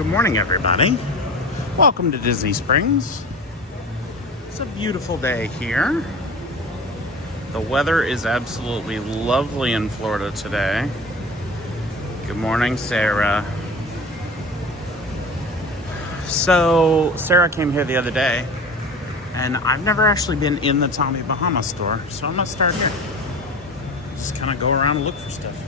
Good morning, everybody. Welcome to Disney Springs. It's a beautiful day here. The weather is absolutely lovely in Florida today. Good morning, Sarah. So, Sarah came here the other day, and I've never actually been in the Tommy Bahama store, so I'm gonna start here. Just kind of go around and look for stuff.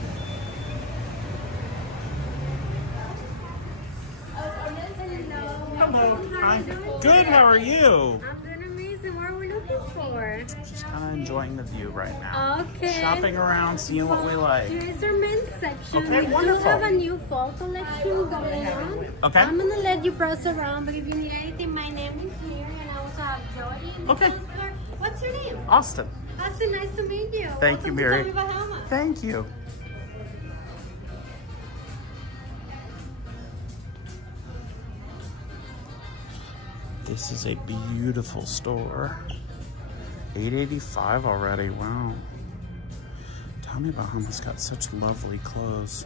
Hello. Hi. Good, how are you? I'm doing amazing. What are we looking for? Just kind of enjoying the view right now. Okay. Shopping around, seeing what we like. Here's our men's section. Okay, we wonderful. do have a new fall collection going on. Okay. I'm gonna let you browse around, but if you need anything, my name is here, and I also have Jody. In the Okay. store. What's your name? Austin. Austin, nice to meet you. Thank you, Welcome to Mary. Tommy Bahama. Thank you. This is a beautiful store. $8.85 already. Wow. Tommy Bahama's got such lovely clothes.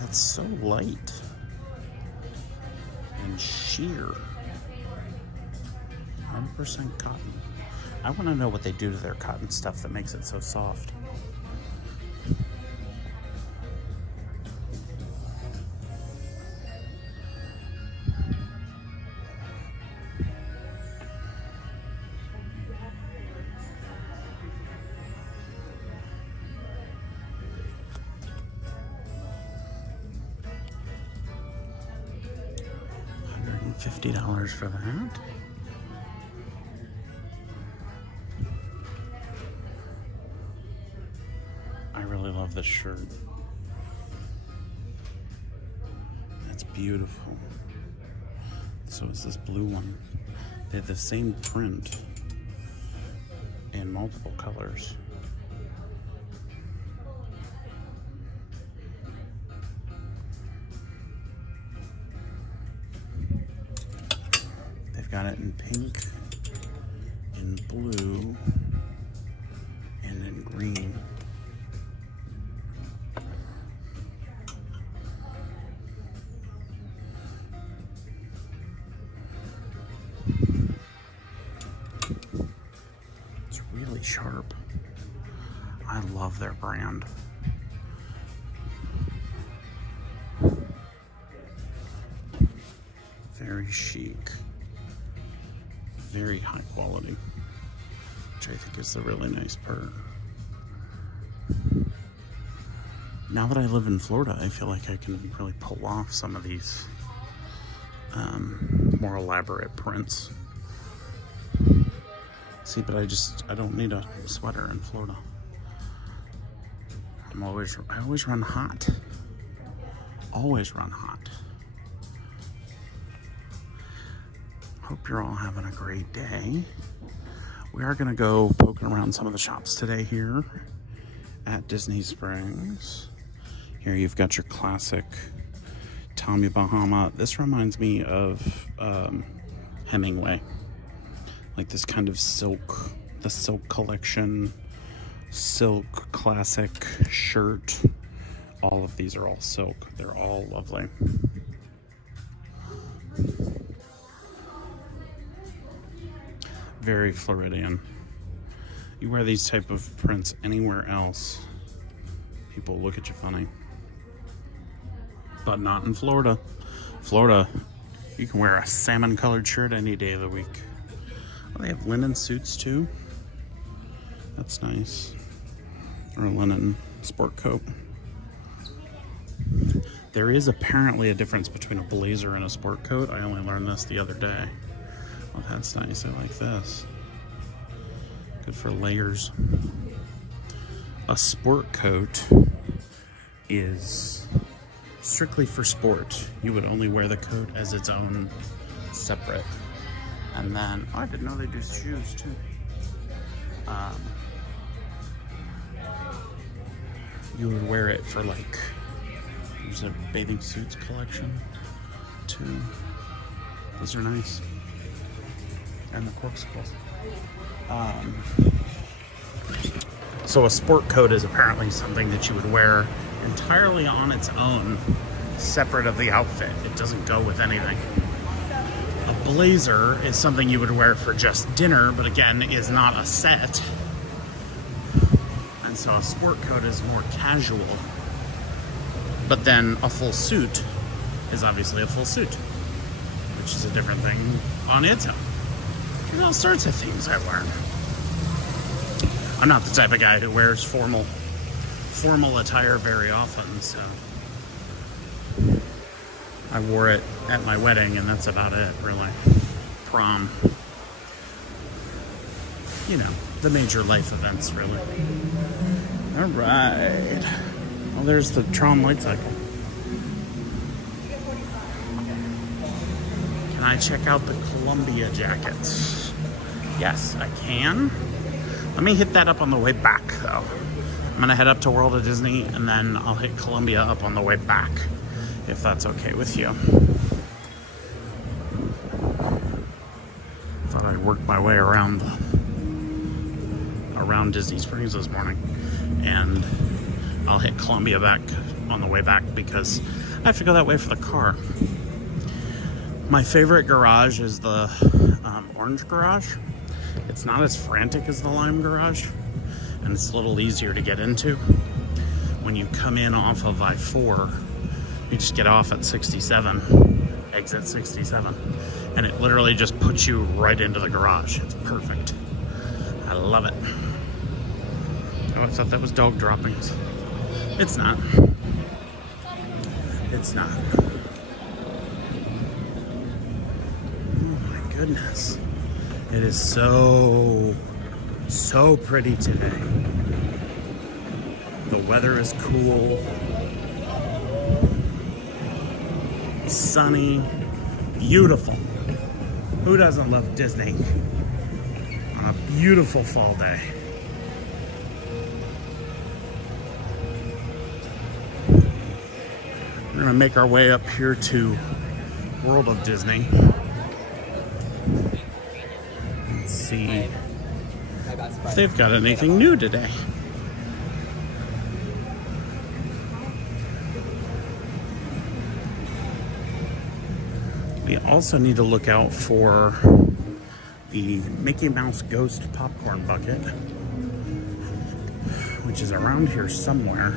That's so light and sheer. 100% cotton. I want to know what they do to their cotton stuff that makes it so soft. $150 for that. I really love this shirt. That's beautiful. So it's this blue one. They have the same print in multiple colors. They've got it in pink, in blue, and in green. It's really sharp. I love their brand. Very chic. Very high quality, which I think is a really nice part. Now that I live in Florida, I feel like I can really pull off some of these more elaborate prints. See, but I don't need a sweater in Florida. I always run hot. Always run hot. Hope you're all having a great day. We are gonna go poking around some of the shops today here at Disney Springs. Here you've got your classic Tommy Bahama. This reminds me of Hemingway. Like this kind of silk, the silk collection, silk classic shirt. All of these are all silk. They're all lovely. Very Floridian. You wear these type of prints anywhere else, people look at you funny. But not in Florida. Florida, you can wear a salmon colored shirt any day of the week. Oh, they have linen suits too. That's nice. Or a linen sport coat. There is apparently a difference between a blazer and a sport coat. I only learned this the other day. Oh, that's nice. I like this. Good for layers. A sport coat is strictly for sport. You would only wear the coat as its own separate. And then, oh, I didn't know they do shoes too. You would wear it for like, there's a bathing suits collection too. Those are nice. And the corkscrews. So a sport coat is apparently something that you would wear entirely on its own, separate of the outfit. It doesn't go with anything. A blazer is something you would wear for just dinner, but again, is not a set. And so a sport coat is more casual. But then a full suit is obviously a full suit, which is a different thing on its own. There's all sorts of things I learn. I'm not the type of guy who wears formal attire very often, so I wore it at my wedding and that's about it, really. Prom. You know, the major life events, really. All right. Well, there's the Tron light cycle. Can I check out the Columbia jackets? Yes, I can. Let me hit that up on the way back, though. I'm gonna head up to World of Disney and then I'll hit Columbia up on the way back, if that's okay with you. Thought I'd work my way around Disney Springs this morning, and I'll hit Columbia back on the way back because I have to go that way for the car. My favorite garage is the orange garage. It's not as frantic as the lime garage, and it's a little easier to get into. When you come in off of I-4, you just get off at 67, exit 67, and it literally just puts you right into the garage. It's perfect. I love it. Oh, I thought that was dog droppings. It's not. It's not. Oh my goodness. It is so pretty today. The weather is cool, sunny, beautiful. Who doesn't love Disney on a beautiful fall day? We're gonna make our way up here to World of Disney. Let's see if they've got anything new today. We also need to look out for the Mickey Mouse Ghost popcorn bucket, which is around here somewhere.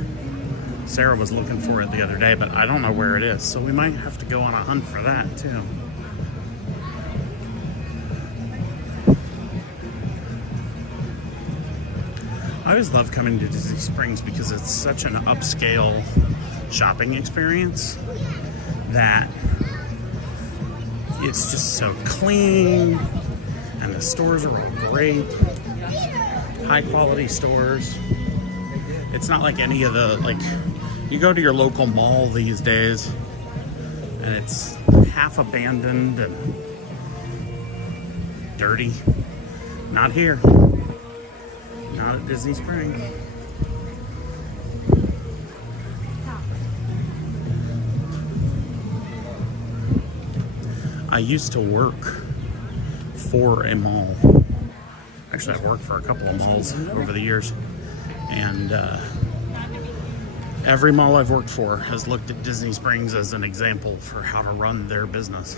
Sarah was looking for it the other day, but I don't know where it is, so we might have to go on a hunt for that too. I always love coming to Disney Springs because it's such an upscale shopping experience that it's just so clean, and the stores are all great, high quality stores. It's not like any of the, like, you go to your local mall these days and it's half abandoned and dirty. Not here. Not at Disney Springs. I used to work for a mall. Actually, I've worked for a couple of malls over the years. And every mall I've worked for has looked at Disney Springs as an example for how to run their business.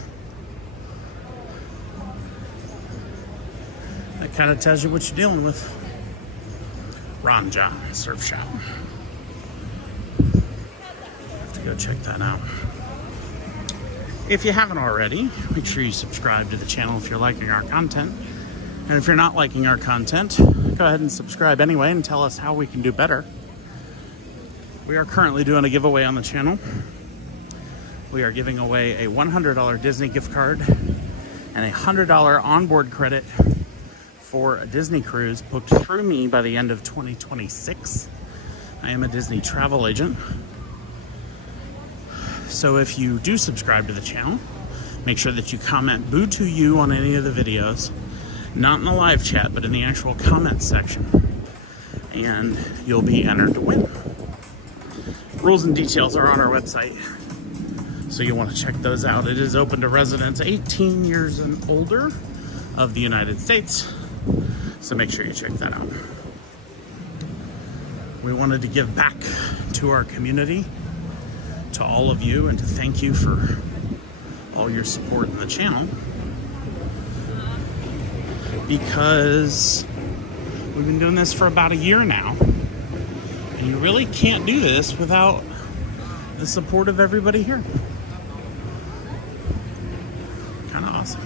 That kind of tells you what you're dealing with. Ron Jon Surf Shop. Have to go check that out. If you haven't already, make sure you subscribe to the channel if you're liking our content. And if you're not liking our content, go ahead and subscribe anyway and tell us how we can do better. We are currently doing a giveaway on the channel. We are giving away a $100 Disney gift card and a $100 onboard credit for a Disney cruise booked through me by the end of 2026. I am a Disney travel agent. So if you do subscribe to the channel, make sure that you comment "Boo to you" on any of the videos. Not in the live chat, but in the actual comment section. And you'll be entered to win. Rules and details are on our website, so you'll want to check those out. It is open to residents 18 years and older of the United States, so make sure you check that out. We wanted to give back to our community, to all of you, and to thank you for all your support in the channel. Because we've been doing this for about a year now, and you really can't do this without the support of everybody here. Kind of awesome.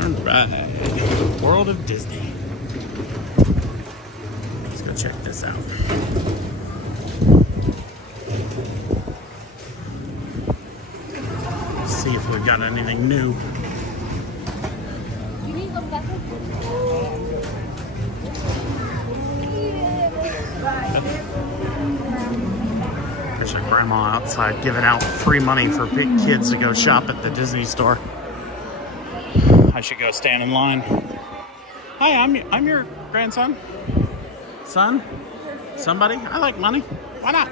All right, World of Disney. Let's go check this out. See if we've got anything new. There's a grandma outside giving out free money for big kids to go shop at the Disney store. I should go stand in line. Hi, I'm your grandson. Son? Somebody? I like money. Why not?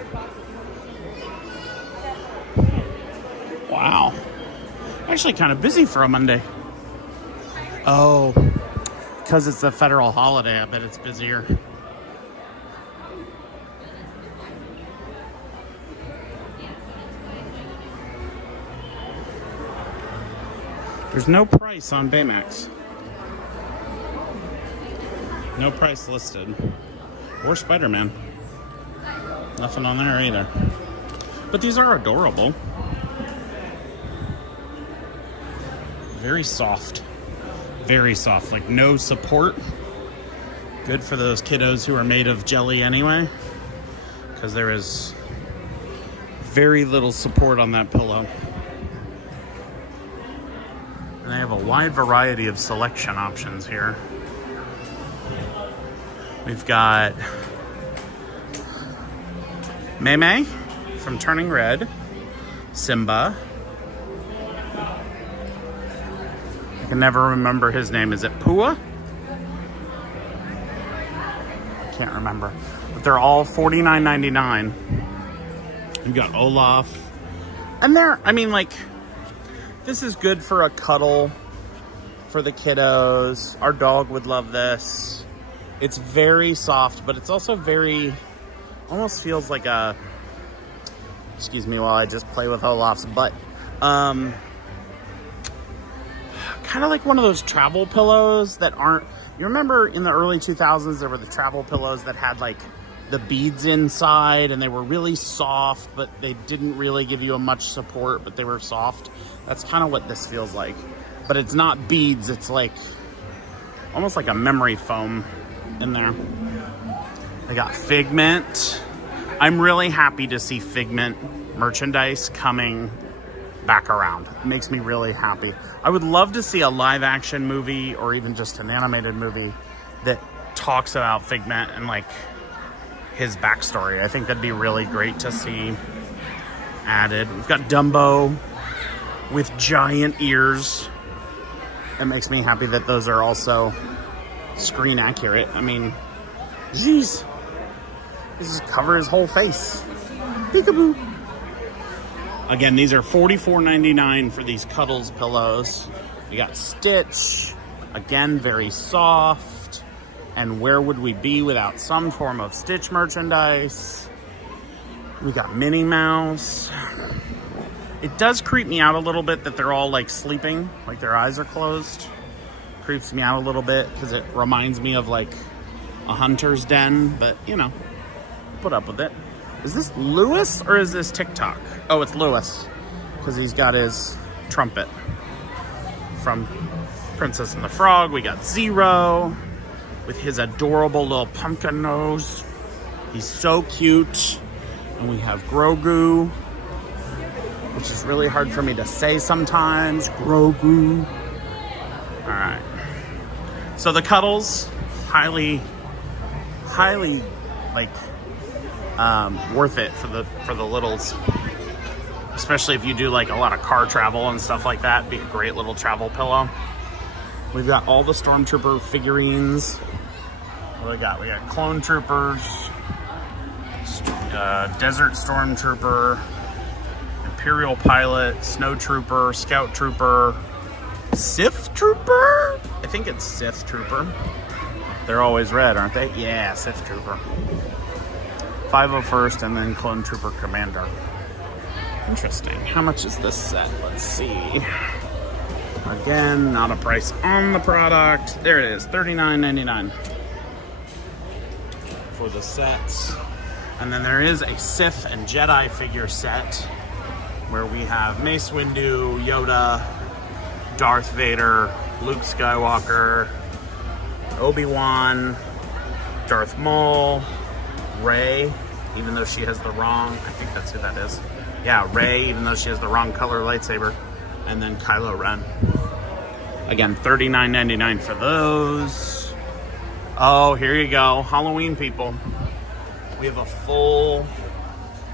Wow. Actually kind of busy for a Monday. Oh, because it's a federal holiday, I bet it's busier. There's no price on Baymax. No price listed. Or Spider-Man. Nothing on there either. But these are adorable. Very soft. Very soft. Like no support. Good for those kiddos who are made of jelly anyway. Because there is very little support on that pillow. And they have a wide variety of selection options here. We've got Mei from Turning Red, Simba. I can never remember his name. Is it Pua? I can't remember. But they're all $49.99. We've got Olaf. And they're, I mean, like, this is good for a cuddle for the kiddos. Our dog would love this. It's very soft, but it's also very, almost feels like a, excuse me while I just play with Olaf's butt. Kind of like one of those travel pillows that aren't, you remember in the early 2000s, there were the travel pillows that had like the beads inside and they were really soft, but they didn't really give you a much support, but they were soft. That's kind of what this feels like. But it's not beads, it's like almost like a memory foam in there. I got Figment. I'm really happy to see Figment merchandise coming back around. It makes me really happy. I would love to see a live action movie or even just an animated movie that talks about Figment and like his backstory. I think that'd be really great to see added. We've got Dumbo with giant ears. It makes me happy that those are also screen accurate. I mean, geez, this just cover his whole face. Peekaboo. Again, these are $44.99 for these Cuddles pillows. We got Stitch, again, very soft. And where would we be without some form of Stitch merchandise? We got Minnie Mouse. It does creep me out a little bit that they're all like sleeping, like their eyes are closed. Creeps me out a little bit because it reminds me of like a hunter's den, but you know, put up with it. Is this Lewis or is this TikTok? Oh, it's Lewis because he's got his trumpet from Princess and the Frog. We got Zero with his adorable little pumpkin nose. He's so cute. And we have Grogu, which is really hard for me to say sometimes. Grogu. All right. So the Cuddles, highly like worth it for the littles, especially if you do like a lot of car travel and stuff like that. Be a great little travel pillow. We've got all the Stormtrooper figurines. What do we got? We got Clone Troopers, Desert Stormtrooper, Imperial Pilot, Snow Trooper, Scout Trooper, Sith Trooper? I think it's Sith Trooper. They're always red, aren't they? Yeah, Sith Trooper. 501st, and then Clone Trooper Commander. Interesting. How much is this set? Let's see. Again, not a price on the product. There it is, $39.99 for the sets. And then there is a Sith and Jedi figure set where we have Mace Windu, Yoda, Darth Vader, Luke Skywalker, Obi-Wan, Darth Maul, Rey, even though she has the wrong, I think that's who that is. Yeah, Rey, even though she has the wrong color lightsaber. And then Kylo Ren. Again, $39.99 for those. Oh, here you go. Halloween, people. We have a full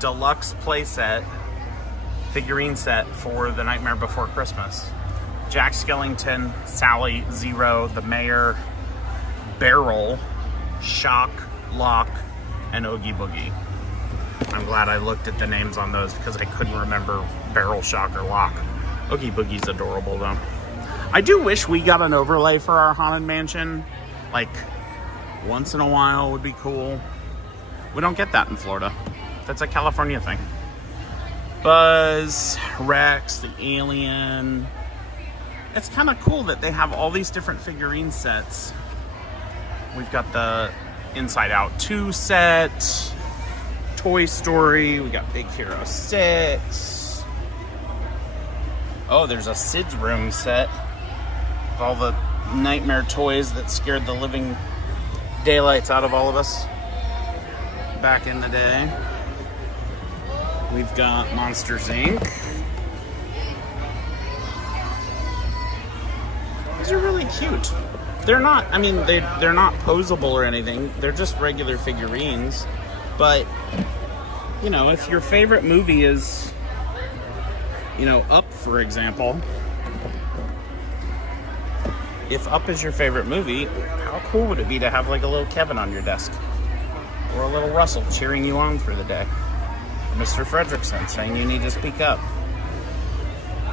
deluxe playset, figurine set for The Nightmare Before Christmas. Jack Skellington, Sally, Zero, the Mayor, Barrel, Shock, Lock, and Oogie Boogie. I'm glad I looked at the names on those because I couldn't remember Barrel, Shock, or Lock. Oogie Boogie's adorable though. I do wish we got an overlay for our Haunted Mansion. Like, once in a while would be cool. We don't get that in Florida. That's a California thing. Buzz, Rex, the Alien. It's kind of cool that they have all these different figurine sets. We've got the Inside Out 2 set, Toy Story, we got Big Hero 6. Oh, there's a Sid's Room set with all the nightmare toys that scared the living daylights out of all of us back in the day. We've got Monsters, Inc. These are really cute. They're not, I mean, they're not posable or anything. They're just regular figurines. But, you know, if your favorite movie is, you know, Up, for example. If Up is your favorite movie, how cool would it be to have like a little Kevin on your desk? Or a little Russell cheering you on through the day? Or Mr. Fredrickson saying you need to speak up?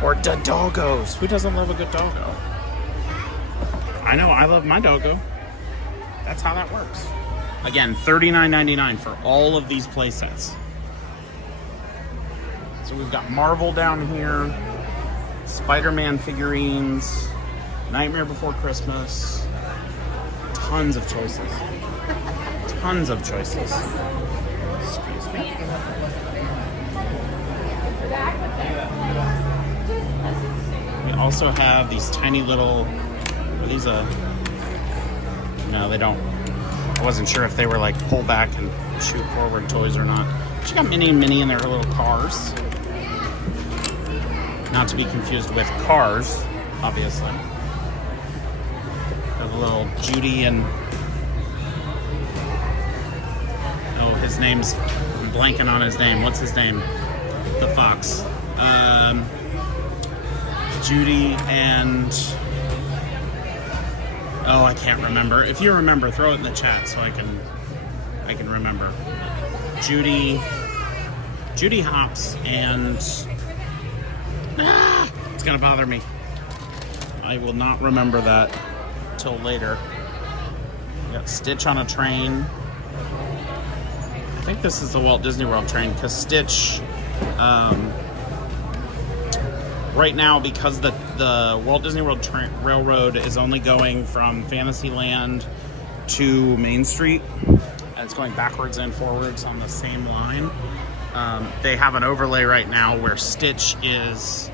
Or the doggos. Who doesn't love a good doggo? I know, I love my doggo. That's how that works. Again, $39.99 for all of these play sets. So we've got Marvel down here, Spider-Man figurines, Nightmare Before Christmas. Tons of choices. Tons of choices. Excuse me. We also have these tiny little, are these no, they don't. I wasn't sure if they were like pull back and shoot forward toys or not. She got Minnie and Minnie in their little cars. Not to be confused with Cars, obviously. Got a little Judy and, oh, his name's, I'm blanking on his name. What's his name? The fox. Judy and, oh, I can't remember. If you remember, throw it in the chat so I can remember. Judy Hopps and it's gonna bother me. I will not remember that till later. We got Stitch on a train. I think this is the Walt Disney World train because Stitch, right now, because the Walt Disney World Railroad is only going from Fantasyland to Main Street, and it's going backwards and forwards on the same line. They have an overlay right now where Stitch is,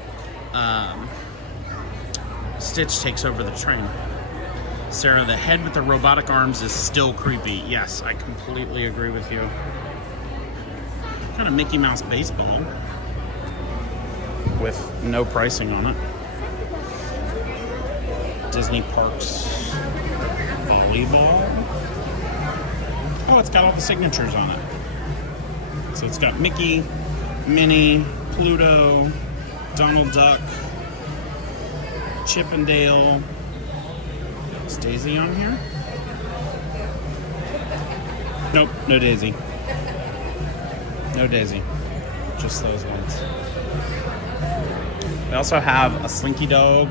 Stitch takes over the train. Sarah, the head with the robotic arms is still creepy. Yes, I completely agree with you. Kind of Mickey Mouse baseball with no pricing on it. Disney Parks volleyball. Oh, it's got all the signatures on it. So it's got Mickey, Minnie, Pluto, Donald Duck, Chip and Dale. Is Daisy on here? Nope, no Daisy. No Daisy. Just those ones. We also have a Slinky Dog.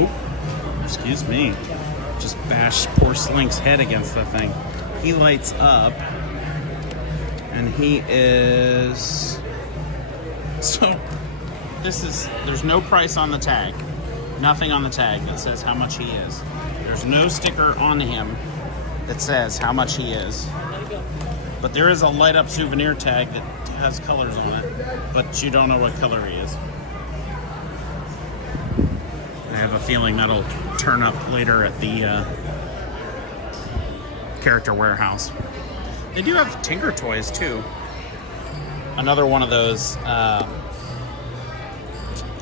Oop, excuse me. Just Bash poor Slink's head against the thing. He lights up, and he is... So, there's no price on the tag. Nothing on the tag that says how much he is. There's no sticker on him that says how much he is. But there is a light up souvenir tag that has colors on it, but you don't know what color he is. I have a feeling that'll turn up later at the Character Warehouse. They do have Tinker Toys too. Another one of those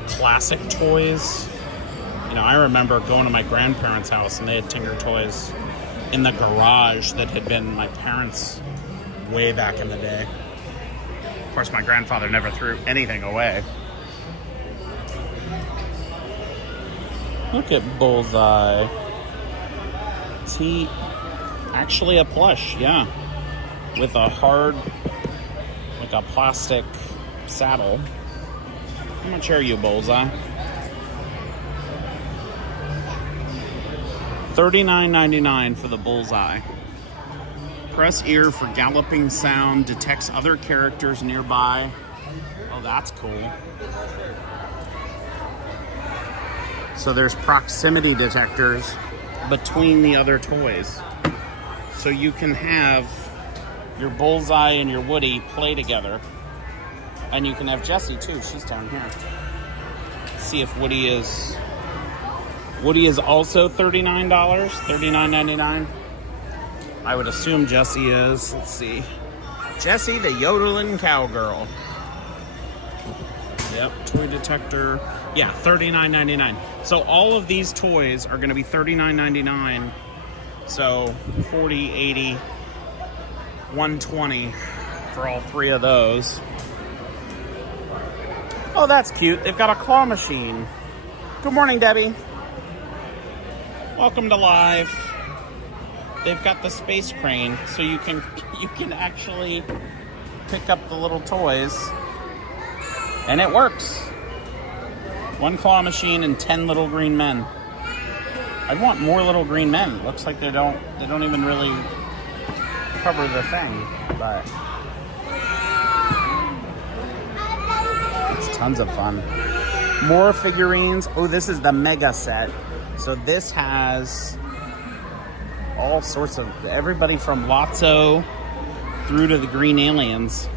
classic toys. You know, I remember going to my grandparents' house and they had Tinker Toys in the garage that had been my parents' way back in the day. Of course, my grandfather never threw anything away. Look at Bullseye. Is he actually a plush? Yeah. With a hard, like a plastic saddle. How much are you, Bullseye? $39.99 for the Bullseye. Press ear for galloping sound, detects other characters nearby. Oh, that's cool. So there's proximity detectors between the other toys. So you can have your Bullseye and your Woody play together. And you can have Jessie too, she's down here. Let's see if Woody is also $39, $39.99. I would assume Jessie is. Let's see. Jessie the yodeling cowgirl. Yep, toy detector. Yeah, $39.99. So all of these toys are going to be $39.99. So $40, $80, $120 for all three of those. Oh, that's cute. They've got a claw machine. Good morning, Debbie. Welcome to live. They've got the space crane, so you can actually pick up the little toys, and it works. One claw machine and 10 little green men. I'd want more little green men. Looks like they don't even really cover the thing, but it's tons of fun. More figurines. Oh, this is the mega set. So this has all sorts of everybody from Lotso through to the Green Aliens.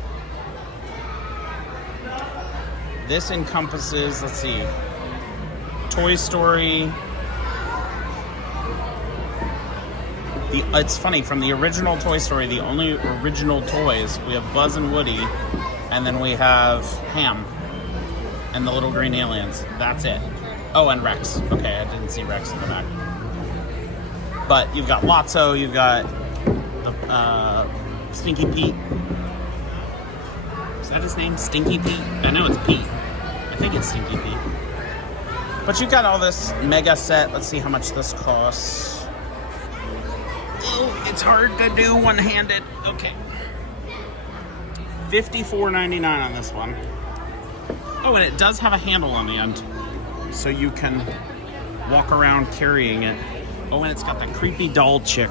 This encompasses, let's see, Toy Story. It's funny, from the original Toy Story, the only original toys, we have Buzz and Woody, and then we have Ham and the little green aliens. That's it. Oh, and Rex. Okay, I didn't see Rex in the back. But you've got Lotso, you've got the Stinky Pete. Is that his name? Stinky Pete? I know it's Pete. I think it's Stinky Pete. But you've got all this mega set. Let's see how much this costs. Oh, it's hard to do one-handed. Okay. $54.99 on this one. Oh, and it does have a handle on the end, so you can walk around carrying it. Oh, and it's got that creepy doll chick.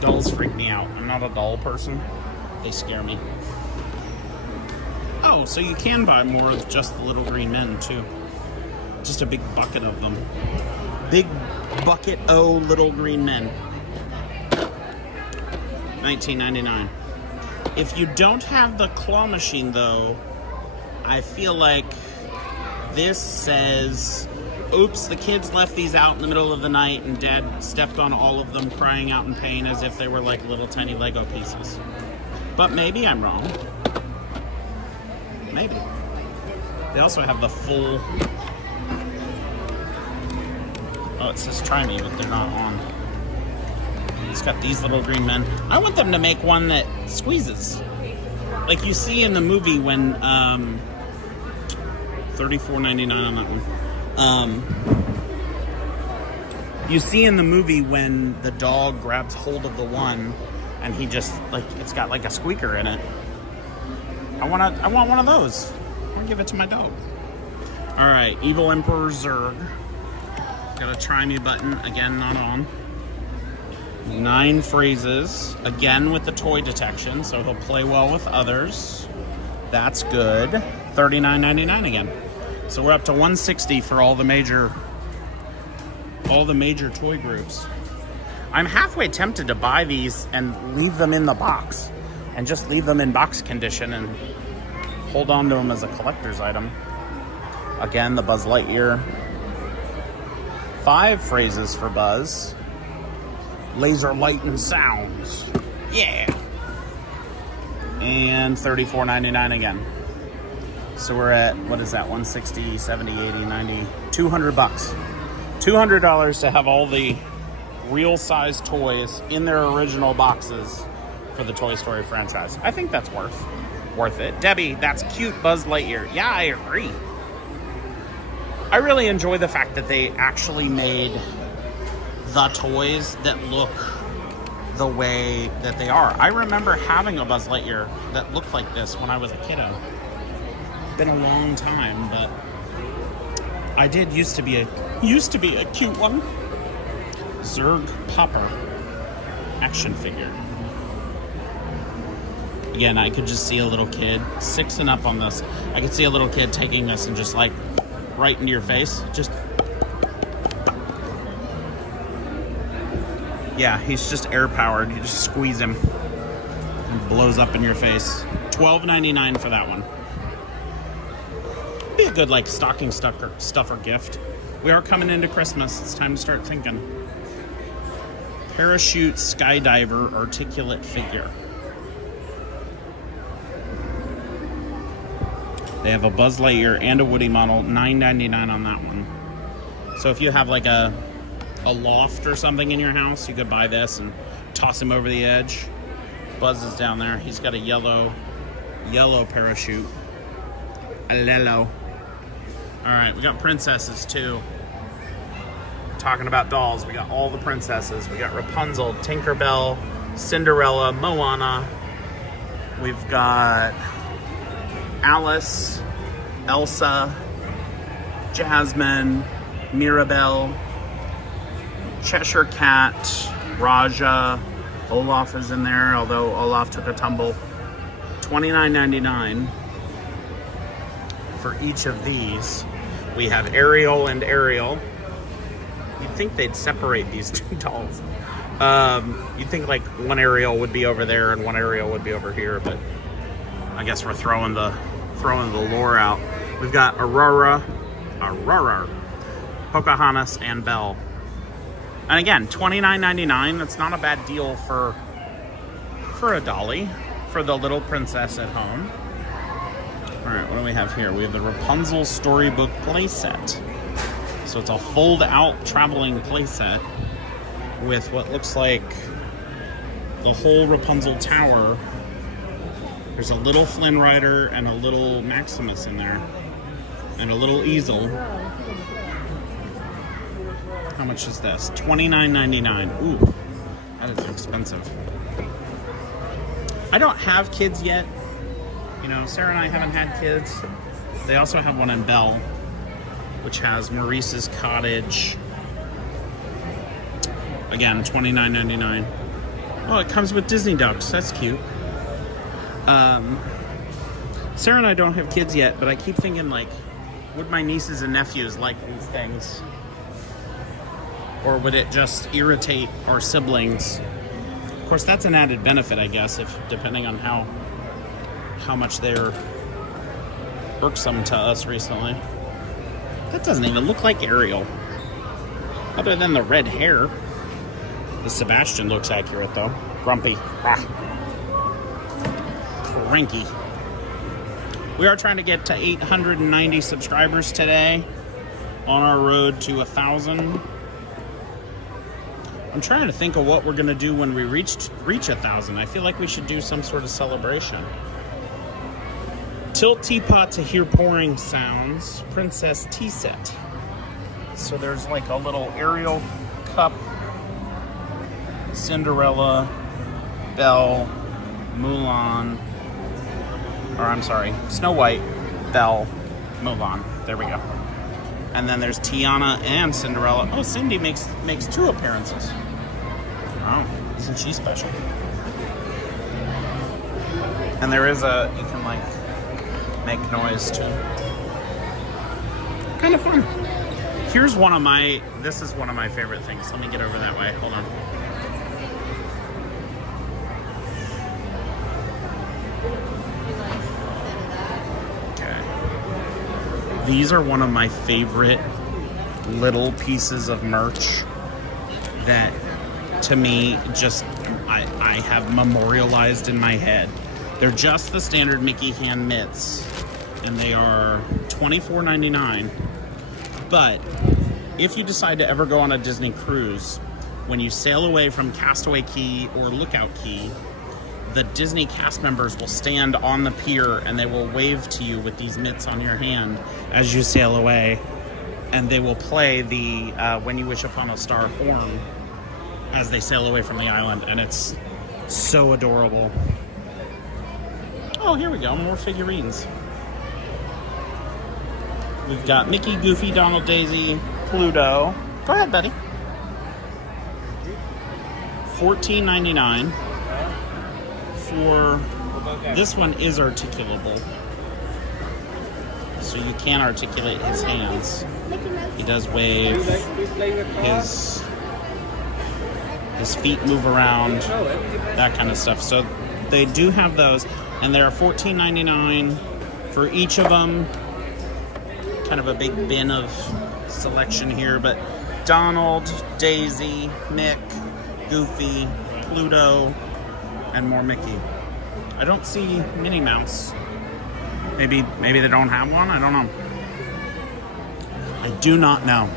Dolls freak me out. I'm not a doll person. They scare me. Oh, so you can buy more of just the little green men, too. Just a big bucket of them. Big bucket o little green men. $19.99. If you don't have the claw machine, though, I feel like this says, oops, the kids left these out in the middle of the night and Dad stepped on all of them, crying out in pain as if they were like little tiny Lego pieces. But maybe I'm wrong. Maybe. They also have the full... Oh, it says try me, but they're not on. It's got these little green men. I want them to make one that squeezes. Like you see in the movie when... $34.99 on that one. You see in the movie when the dog grabs hold of the one and he just, like, it's got like a squeaker in it. I want one of those. I'll give it to my dog. All right, Evil Emperor Zurg. Got a try me button, again, not on. 9 phrases, again with the toy detection, so he'll play well with others. That's good. $39.99 again. So we're up to $160 for all the major toy groups. I'm halfway tempted to buy these and leave them in the box, and just leave them in box condition and hold on to them as a collector's item. Again, the Buzz Lightyear. 5 phrases for Buzz. Laser, light, and sounds. Yeah. And $34.99 again. So we're at, what is that, 160, 70, 80, 90, $200 bucks. $200 to have all the real size toys in their original boxes for the Toy Story franchise. I think that's worth it. Debbie, that's cute Buzz Lightyear. Yeah, I agree. I really enjoy the fact that they actually made the toys that look the way that they are. I remember having a Buzz Lightyear that looked like this when I was a kiddo. Been a long time, but I did used to be a cute one. Zurg Popper action figure. Again, I could just see a little kid 6 and up on this. I could see a little kid taking this and just like right into your face. Just, yeah, he's just air powered. You just squeeze him and blows up in your face. $12.99 for that one. Be a good like stocking stuffer gift. We are coming into Christmas. It's time to start thinking. Parachute skydiver articulate figure. They have a Buzz Lightyear and a Woody model, $9.99 on that one. So if you have like a loft or something in your house, you could buy this and toss him over the edge. Buzz is down there. He's got a yellow parachute. A lello. All right, we got princesses too. Talking about dolls, we got all the princesses. We got Rapunzel, Tinkerbell, Cinderella, Moana. We've got Alice, Elsa, Jasmine, Mirabelle, Cheshire Cat, Raja, Olaf is in there, although Olaf took a tumble. $29.99 for each of these. We have Ariel and Ariel. You'd think they'd separate these two dolls. You'd think like one Ariel would be over there and one Ariel would be over here, but I guess we're throwing the lore out. We've got Aurora, Pocahontas, and Belle. And again, $29.99. That's not a bad deal for a dolly for the little princess at home. All right, what do we have here? We have the Rapunzel Storybook playset. So it's a fold-out traveling playset with what looks like the whole Rapunzel Tower. There's a little Flynn Rider and a little Maximus in there, and a little easel. How much is this? $29.99. Ooh, that is expensive. I don't have kids yet. You know, Sarah and I haven't had kids. They also have one in Belle, which has Maurice's Cottage. Again, $29.99. Oh, it comes with Disney ducks. That's cute. Sarah and I don't have kids yet, but I keep thinking, like, would my nieces and nephews like these things? Or would it just irritate our siblings? Of course, that's an added benefit, I guess, if depending on how much they're irksome to us recently. That doesn't even look like Ariel. Other than the red hair. The Sebastian looks accurate, though. Grumpy. Cranky. We are trying to get to 890 subscribers today on our road to 1,000. I'm trying to think of what we're going to do when we reach 1,000. I feel like we should do some sort of celebration. Tilt teapot to hear pouring sounds. Princess tea set. So there's like a little Ariel cup. Cinderella, Belle, Mulan, or I'm sorry, Snow White, Belle, Mulan. There we go. And then there's Tiana and Cinderella. Oh, Cindy makes 2 appearances. Oh, isn't she special? And there is you can like make noise too. Kind of fun. Here's this is one of my favorite things. Let me get over that way. Hold on. Okay. These are one of my favorite little pieces of merch that, to me, just I have memorialized in my head. They're just the standard Mickey hand mitts, and they are $24.99. But if you decide to ever go on a Disney cruise, when you sail away from Castaway Cay or Lookout Cay, the Disney cast members will stand on the pier and they will wave to you with these mitts on your hand as you sail away. And they will play the When You Wish Upon a Star horn as they sail away from the island. And it's so adorable. Oh, here we go, more figurines. We've got Mickey, Goofy, Donald, Daisy, Pluto. Go ahead, buddy. $14.99 for this one is articulable, so you can articulate his hands. He does wave. His feet move around, that kind of stuff. So they do have those, and they're $14.99 for each of them. Kind of a big bin of selection here, but Donald, Daisy, Mick, Goofy, Pluto, and more Mickey. I don't see Minnie Mouse. Maybe they don't have one. I don't know. I do not know.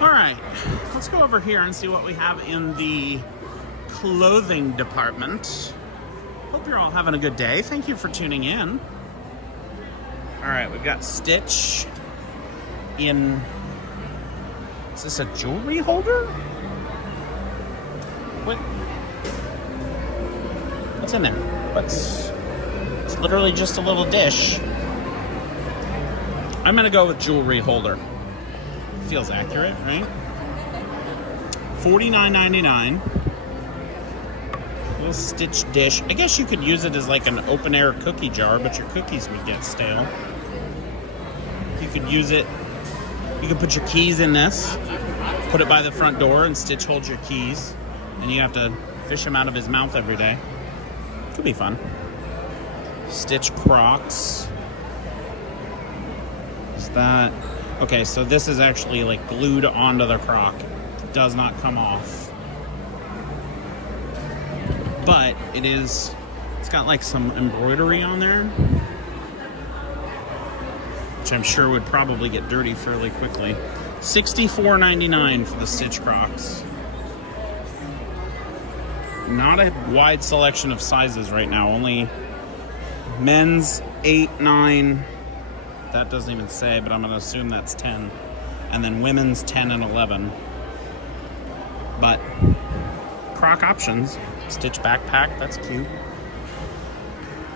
All right, let's go over here and see what we have in the clothing department. Hope you're all having a good day. Thank you for tuning in. All right, we've got Stitch in, is this a jewelry holder? What's in there? It's literally just a little dish. I'm gonna go with jewelry holder. Feels accurate, right? $49.99. Little Stitch dish. I guess you could use it as like an open air cookie jar, but your cookies would get stale. You could use it, you could put your keys in this, put it by the front door, and Stitch holds your keys, and you have to fish them out of his mouth every day. Could be fun. Stitch Crocs. Is that, okay, so this is actually like glued onto the Croc. It does not come off. But it's got like some embroidery on there, which I'm sure would probably get dirty fairly quickly. $64.99 for the Stitch Crocs. Not a wide selection of sizes right now. Only men's 8, 9. That doesn't even say, but I'm going to assume that's 10. And then women's 10 and 11. But Croc options. Stitch backpack, that's cute.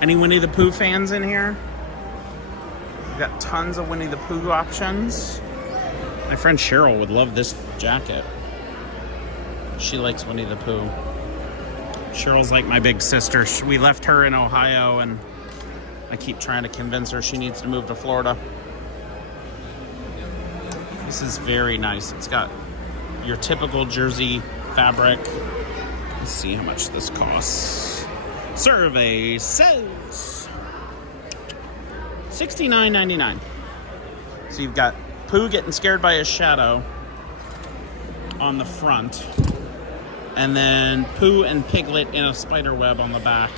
Any Winnie the Pooh fans in here? We've got tons of Winnie the Pooh options. My friend Cheryl would love this jacket. She likes Winnie the Pooh. Cheryl's like my big sister. We left her in Ohio, and I keep trying to convince her she needs to move to Florida. This is very nice. It's got your typical jersey fabric. Let's see how much this costs. Survey says $69.99. So you've got Pooh getting scared by his shadow on the front, and then Pooh and Piglet in a spider web on the back,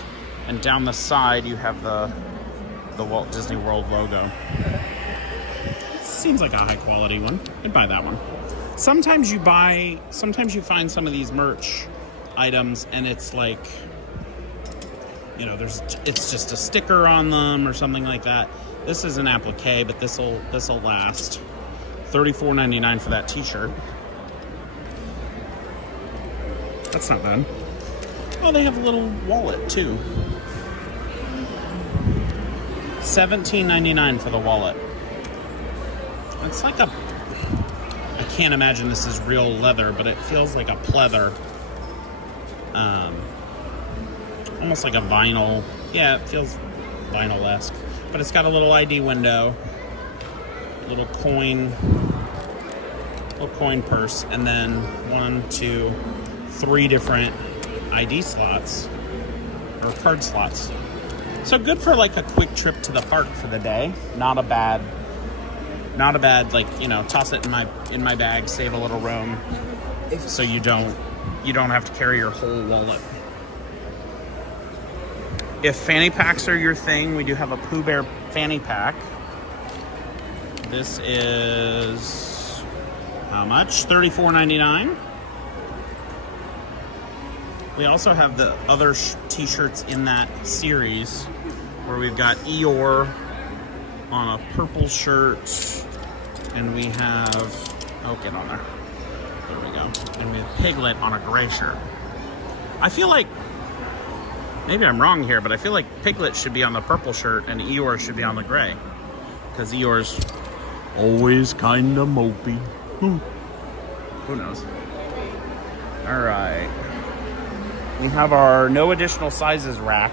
and down the side you have the Walt Disney World logo. Seems like a high quality one. I'd buy that one. Sometimes you find some of these merch items and it's like, you know, it's just a sticker on them or something like that. This is an applique, but this'll last. $34.99 for that t-shirt. That's not bad. Oh, they have a little wallet too. $17.99 for the wallet. It's like a, I can't imagine this is real leather, but it feels like a pleather. Almost like a vinyl. Yeah, it feels vinyl-esque. But it's got a little ID window, little coin purse, and then 1, 2, 3 different ID slots, or card slots. So good for like a quick trip to the park for the day. Not a bad, like, you know, toss it in my bag, save a little room, so you don't have to carry your whole wallet. If fanny packs are your thing, we do have a Pooh Bear fanny pack. This is how much? $34.99. We also have the other t-shirts in that series, where we've got Eeyore on a purple shirt, and we have, oh, get on there. There we go. And we have Piglet on a gray shirt. I feel like, maybe I'm wrong here, but I feel like Piglet should be on the purple shirt and Eeyore should be on the gray, because Eeyore's always kind of mopey. Who knows? All right. We have our no additional sizes rack.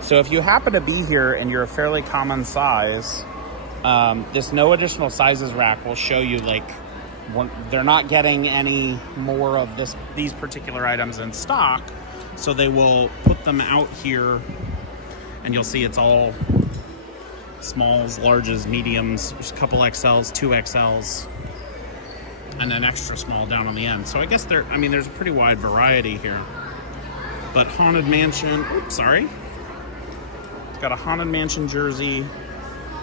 So if you happen to be here and you're a fairly common size, this no additional sizes rack will show you, like, they're not getting any more of these particular items in stock, so they will put them out here, and you'll see it's all smalls, larges, mediums, there's a couple XLs, 2 XLs, and then extra small down on the end. So I guess there's a pretty wide variety here. But Haunted Mansion, oops, sorry. It's got a Haunted Mansion jersey,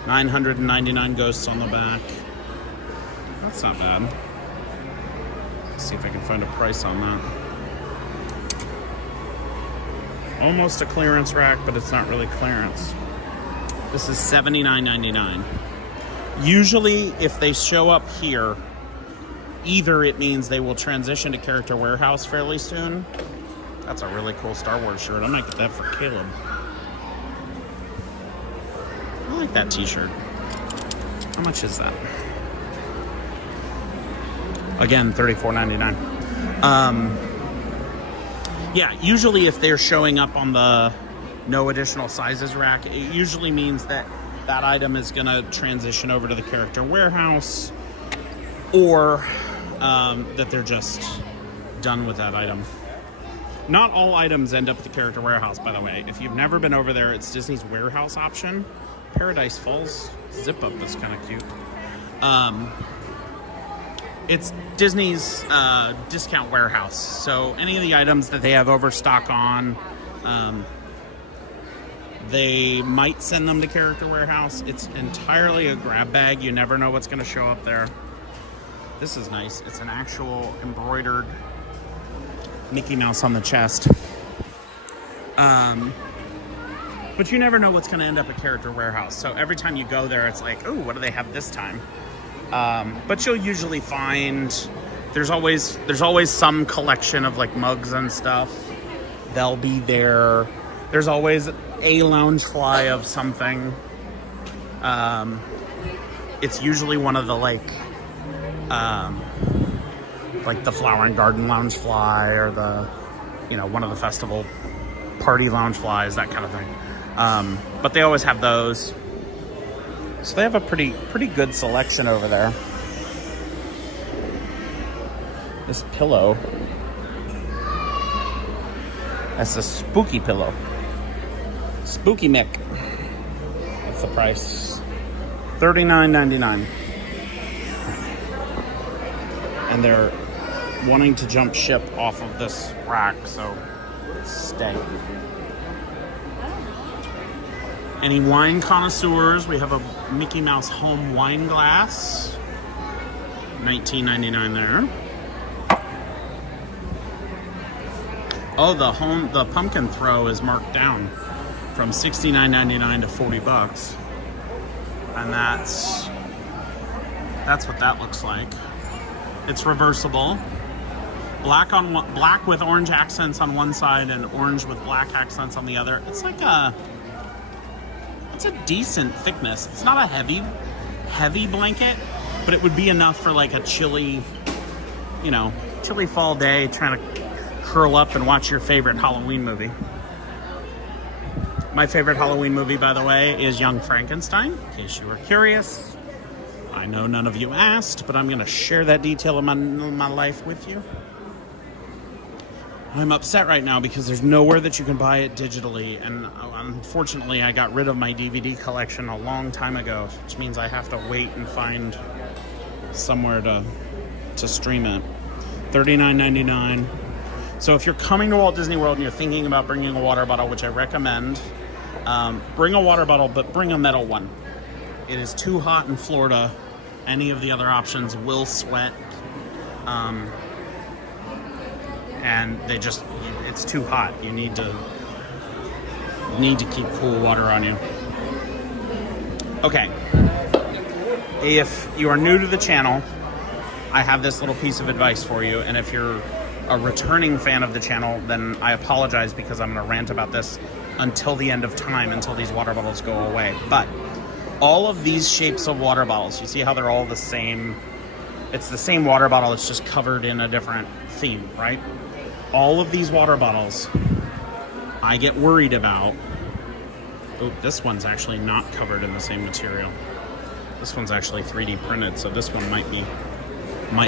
999 ghosts on the back. That's not bad. Let's see if I can find a price on that. Almost a clearance rack, but it's not really clearance. This is $79.99. Usually, if they show up here, either it means they will transition to Character Warehouse fairly soon. That's a really cool Star Wars shirt. I might get that for Caleb. I like that t-shirt. How much is that? Again, $34.99. Yeah, usually if they're showing up on the no additional sizes rack, it usually means that that item is going to transition over to the Character Warehouse, or that they're just done with that item. Not all items end up at the Character Warehouse, by the way. If you've never been over there, it's Disney's warehouse option. Paradise Falls zip-up is kind of cute. It's Disney's discount warehouse. So any of the items that they have overstock on, they might send them to Character Warehouse. It's entirely a grab bag. You never know what's going to show up there. This is nice. It's an actual embroidered Mickey Mouse on the chest. But you never know what's going to end up at Character Warehouse. So every time you go there, it's like, oh, what do they have this time? But you'll usually find there's always some collection of like mugs and stuff. They'll be there. There's always a Loungefly of something. It's usually one of the like the Flower and Garden Loungefly, or the, one of the festival party Loungeflies, that kind of thing. But they always have those. So they have a pretty good selection over there. This pillow, that's a spooky pillow. Spooky Mick. What's the price? $39.99. And they're wanting to jump ship off of this rack, so stay. Any wine connoisseurs? We have a Mickey Mouse home wine glass, $19.99 there. Oh, the pumpkin throw is marked down from $69.99 to $40, and that's what that looks like. It's reversible. Black with orange accents on one side and orange with black accents on the other. It's a decent thickness. It's not a heavy blanket, but it would be enough for like a chilly, you know, chilly fall day trying to curl up and watch your favorite Halloween movie. My favorite Halloween movie, by the way, is Young Frankenstein, in case you were curious. I know none of you asked, but I'm going to share that detail of my life with you. I'm upset right now because there's nowhere that you can buy it digitally, and unfortunately I got rid of my DVD collection a long time ago, which means I have to wait and find somewhere to stream it. $39.99. So if you're coming to Walt Disney World and you're thinking about bringing a water bottle, which I recommend, bring a water bottle, but bring a metal one. It is too hot in Florida. Any of the other options will sweat. And it's too hot. You need to keep cool water on you. Okay. If you are new to the channel, I have this little piece of advice for you. And if you're a returning fan of the channel, then I apologize because I'm going to rant about this until the end of time, until these water bottles go away. But all of these shapes of water bottles, you see how they're all the same? It's the same water bottle, it's just covered in a different theme, right? All of these water bottles, I get worried about. Oh, this one's actually not covered in the same material. This one's actually 3D printed, so this one might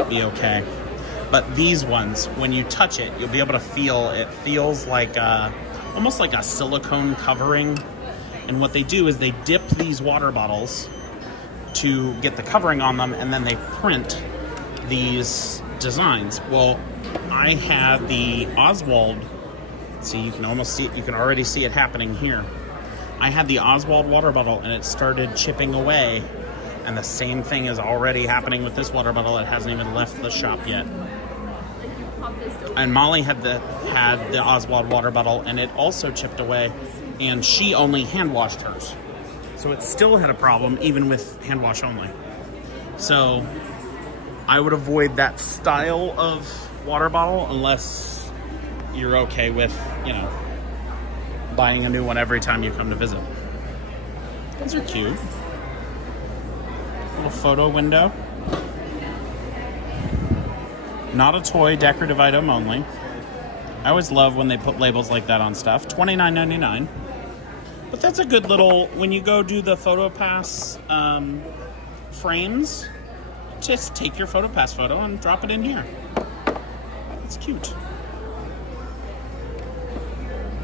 be okay. But these ones, when you touch it, you'll be able to feel, it feels like almost like a silicone covering. And what they do is they dip these water bottles to get the covering on them, and then they print these designs. Well, I had the Oswald, see, you can almost see it, you can already see it happening here. I had the Oswald water bottle and it started chipping away, and the same thing is already happening with this water bottle. It hasn't even left the shop yet. And Molly had the Oswald water bottle and it also chipped away, and she only hand washed hers. So it still had a problem even with hand wash only. So I would avoid that style of water bottle unless you're okay with, you know, buying a new one every time you come to visit. Those are cute. Little photo window. Not a toy, decorative item only. I always love when they put labels like that on stuff. $29.99. But that's a good little, when you go do the PhotoPass frames, just take your PhotoPass photo and drop it in here. It's cute.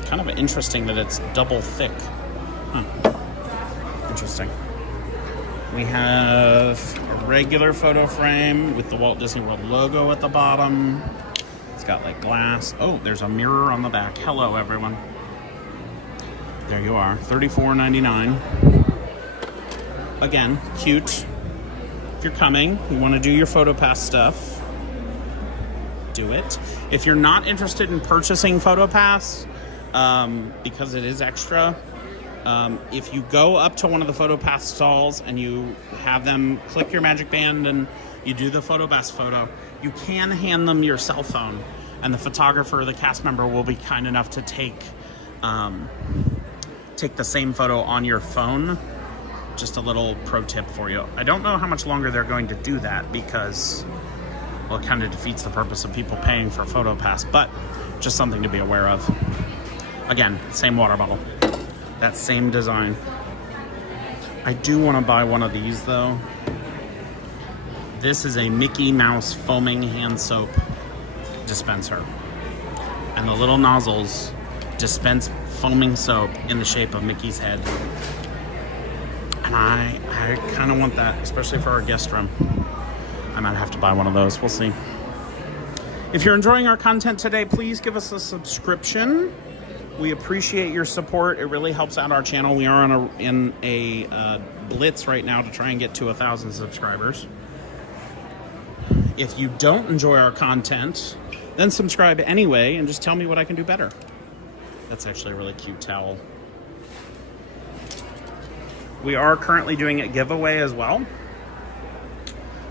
Kind of interesting that it's double thick. Huh. Interesting. We have a regular photo frame with the Walt Disney World logo at the bottom. It's got like glass. Oh, there's a mirror on the back. Hello, everyone. There you are. $34.99. Again, cute. If you're coming, you want to do your PhotoPass stuff, do it. If you're not interested in purchasing PhotoPass, because it is extra, if you go up to one of the PhotoPass stalls and you have them click your Magic Band and you do the PhotoPass photo, you can hand them your cell phone, and the photographer, the cast member, will be kind enough to take the same photo on your phone. Just a little pro tip for you. I don't know how much longer they're going to do that because, well, it kind of defeats the purpose of people paying for PhotoPass, but just something to be aware of. Again, same water bottle. That same design. I do want to buy one of these though. This is a Mickey Mouse foaming hand soap dispenser. And the little nozzles dispense foaming soap in the shape of Mickey's head. And I kind of want that, especially for our guest room. I might have to buy one of those. We'll see. If you're enjoying our content today, please give us a subscription. We appreciate your support. It really helps out our channel. We are in a blitz right now to try and get to 1,000 subscribers. If you don't enjoy our content, then subscribe anyway and just tell me what I can do better. That's actually a really cute towel. We are currently doing a giveaway as well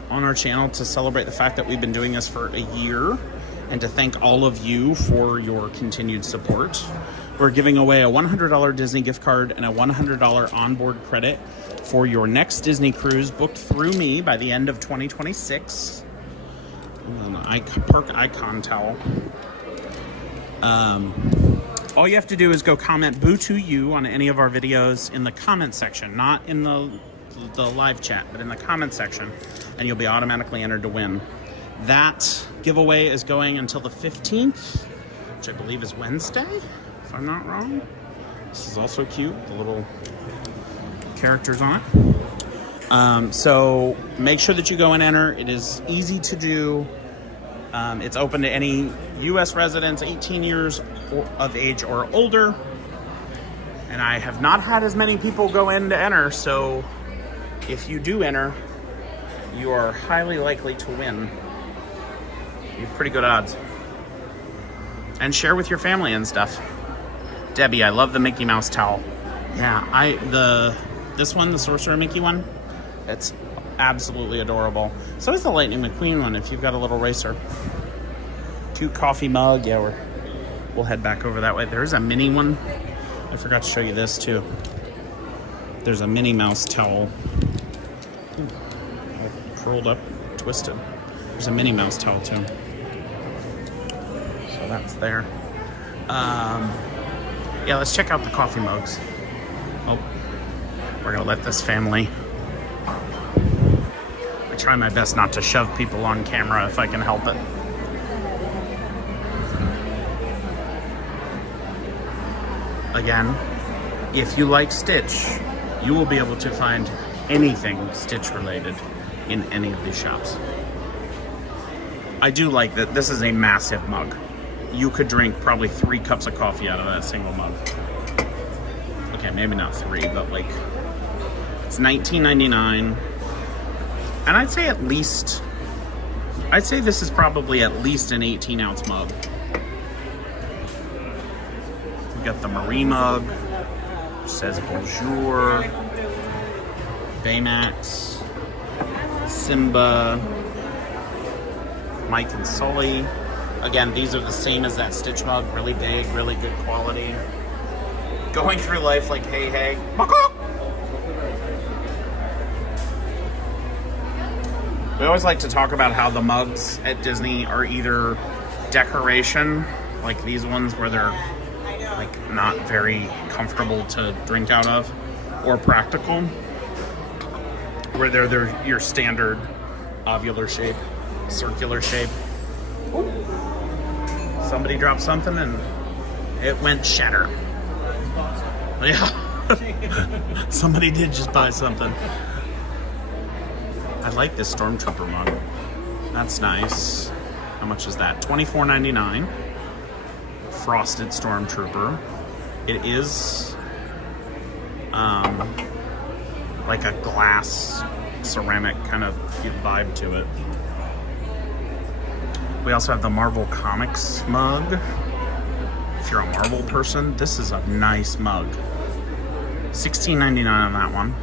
on our channel to celebrate the fact that we've been doing this for a year and to thank all of you for your continued support. We're giving away a $100 Disney gift card and a $100 onboard credit for your next Disney cruise booked through me by the end of 2026. An perk icon towel. All you have to do is go comment "boo to you" on any of our videos in the comment section, not in the live chat, but in the comment section, and you'll be automatically entered to win. That giveaway is going until the 15th, which I believe is Wednesday, if I'm not wrong. This is also cute, the little characters on it. So make sure that you go and enter. It is easy to do. It's open to any U.S. residents 18 years of age or older. And I have not had as many people go in to enter, so if you do enter, you are highly likely to win. You have pretty good odds. And share with your family and stuff. Debbie, I love the Mickey Mouse towel. Yeah, this one, the Sorcerer Mickey one, it's absolutely adorable. So is the Lightning McQueen one if you've got a little racer. Cute coffee mug. Yeah, we'll head back over that way. There's a mini one. I forgot to show you this too. There's a Minnie Mouse towel. Ooh, all curled up, twisted. There's a Minnie Mouse towel too. So that's there. Yeah, let's check out the coffee mugs. Oh, we're gonna let this family. I try my best not to shove people on camera if I can help it. Again, if you like Stitch, you will be able to find anything Stitch related in any of these shops. I do like that this is a massive mug. You could drink probably 3 cups of coffee out of that single mug. Okay, maybe not 3, but like, it's $19.99. And I'd say this is probably at least an 18-ounce mug. We got the Marie mug, says Bonjour, Baymax, Simba, Mike and Sully. Again, these are the same as that Stitch mug, really big, really good quality. Going through life like, hey, hey. We always like to talk about how the mugs at Disney are either decoration, like these ones where they're like not very comfortable to drink out of, or practical, where they're your standard ovular shape, circular shape. Ooh. Somebody dropped something and it went shatter. Yeah. Somebody did just buy something. I like this Stormtrooper mug. That's nice. How much is that? $24.99. Frosted Stormtrooper. It is like a glass ceramic kind of vibe to it. We also have the Marvel Comics mug. If you're a Marvel person, this is a nice mug. $16.99 on that one.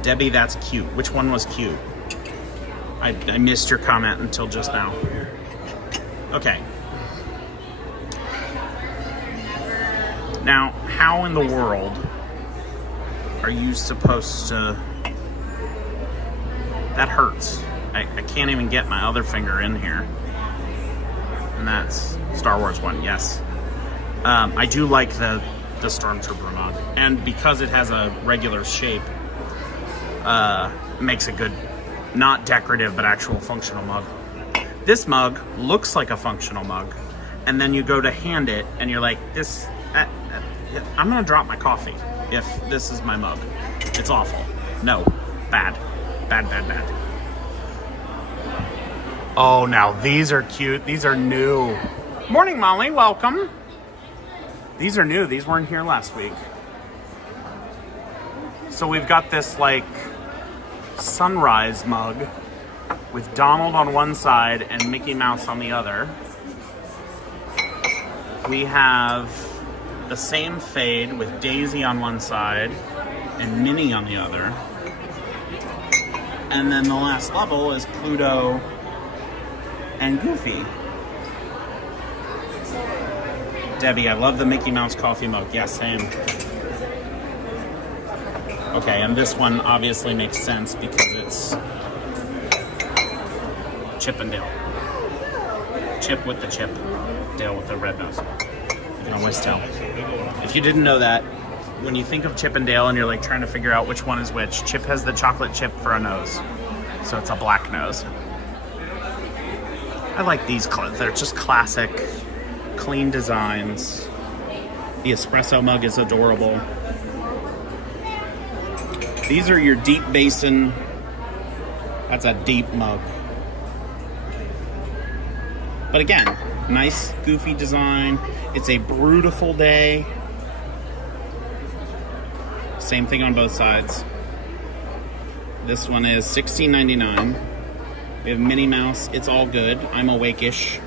Debbie, that's cute. Which one was cute? I missed your comment until just now. Okay. Now, how in the world are you supposed to... That hurts. I can't even get my other finger in here. And that's Star Wars one, yes. I do like the Stormtrooper mug. And because it has a regular shape, makes a good, not decorative, but actual functional mug. This mug looks like a functional mug. And then you go to hand it, and you're like, I'm gonna drop my coffee if this is my mug. It's awful. No, bad. Bad, bad, bad. Oh, now these are cute. These are new. Morning, Molly. Welcome. These are new. These weren't here last week. So we've got this like sunrise mug with Donald on one side and Mickey Mouse on the other. We have the same fade with Daisy on one side and Minnie on the other. And then the last level is Pluto and Goofy. Debbie, I love the Mickey Mouse coffee mug. Yes, same. Okay, and this one obviously makes sense because it's Chip and Dale. Chip with the chip, Dale with the red nose. You can always tell. If you didn't know that, when you think of Chip and Dale and you're like trying to figure out which one is which, Chip has the chocolate chip for a nose. So it's a black nose. I like these. They're just classic, clean designs. The espresso mug is adorable. These are your deep basin. That's a deep mug. But again, nice, goofy design. It's a beautiful day. Same thing on both sides. This one is $16.99. We have Minnie Mouse. It's all good. I'm awake-ish.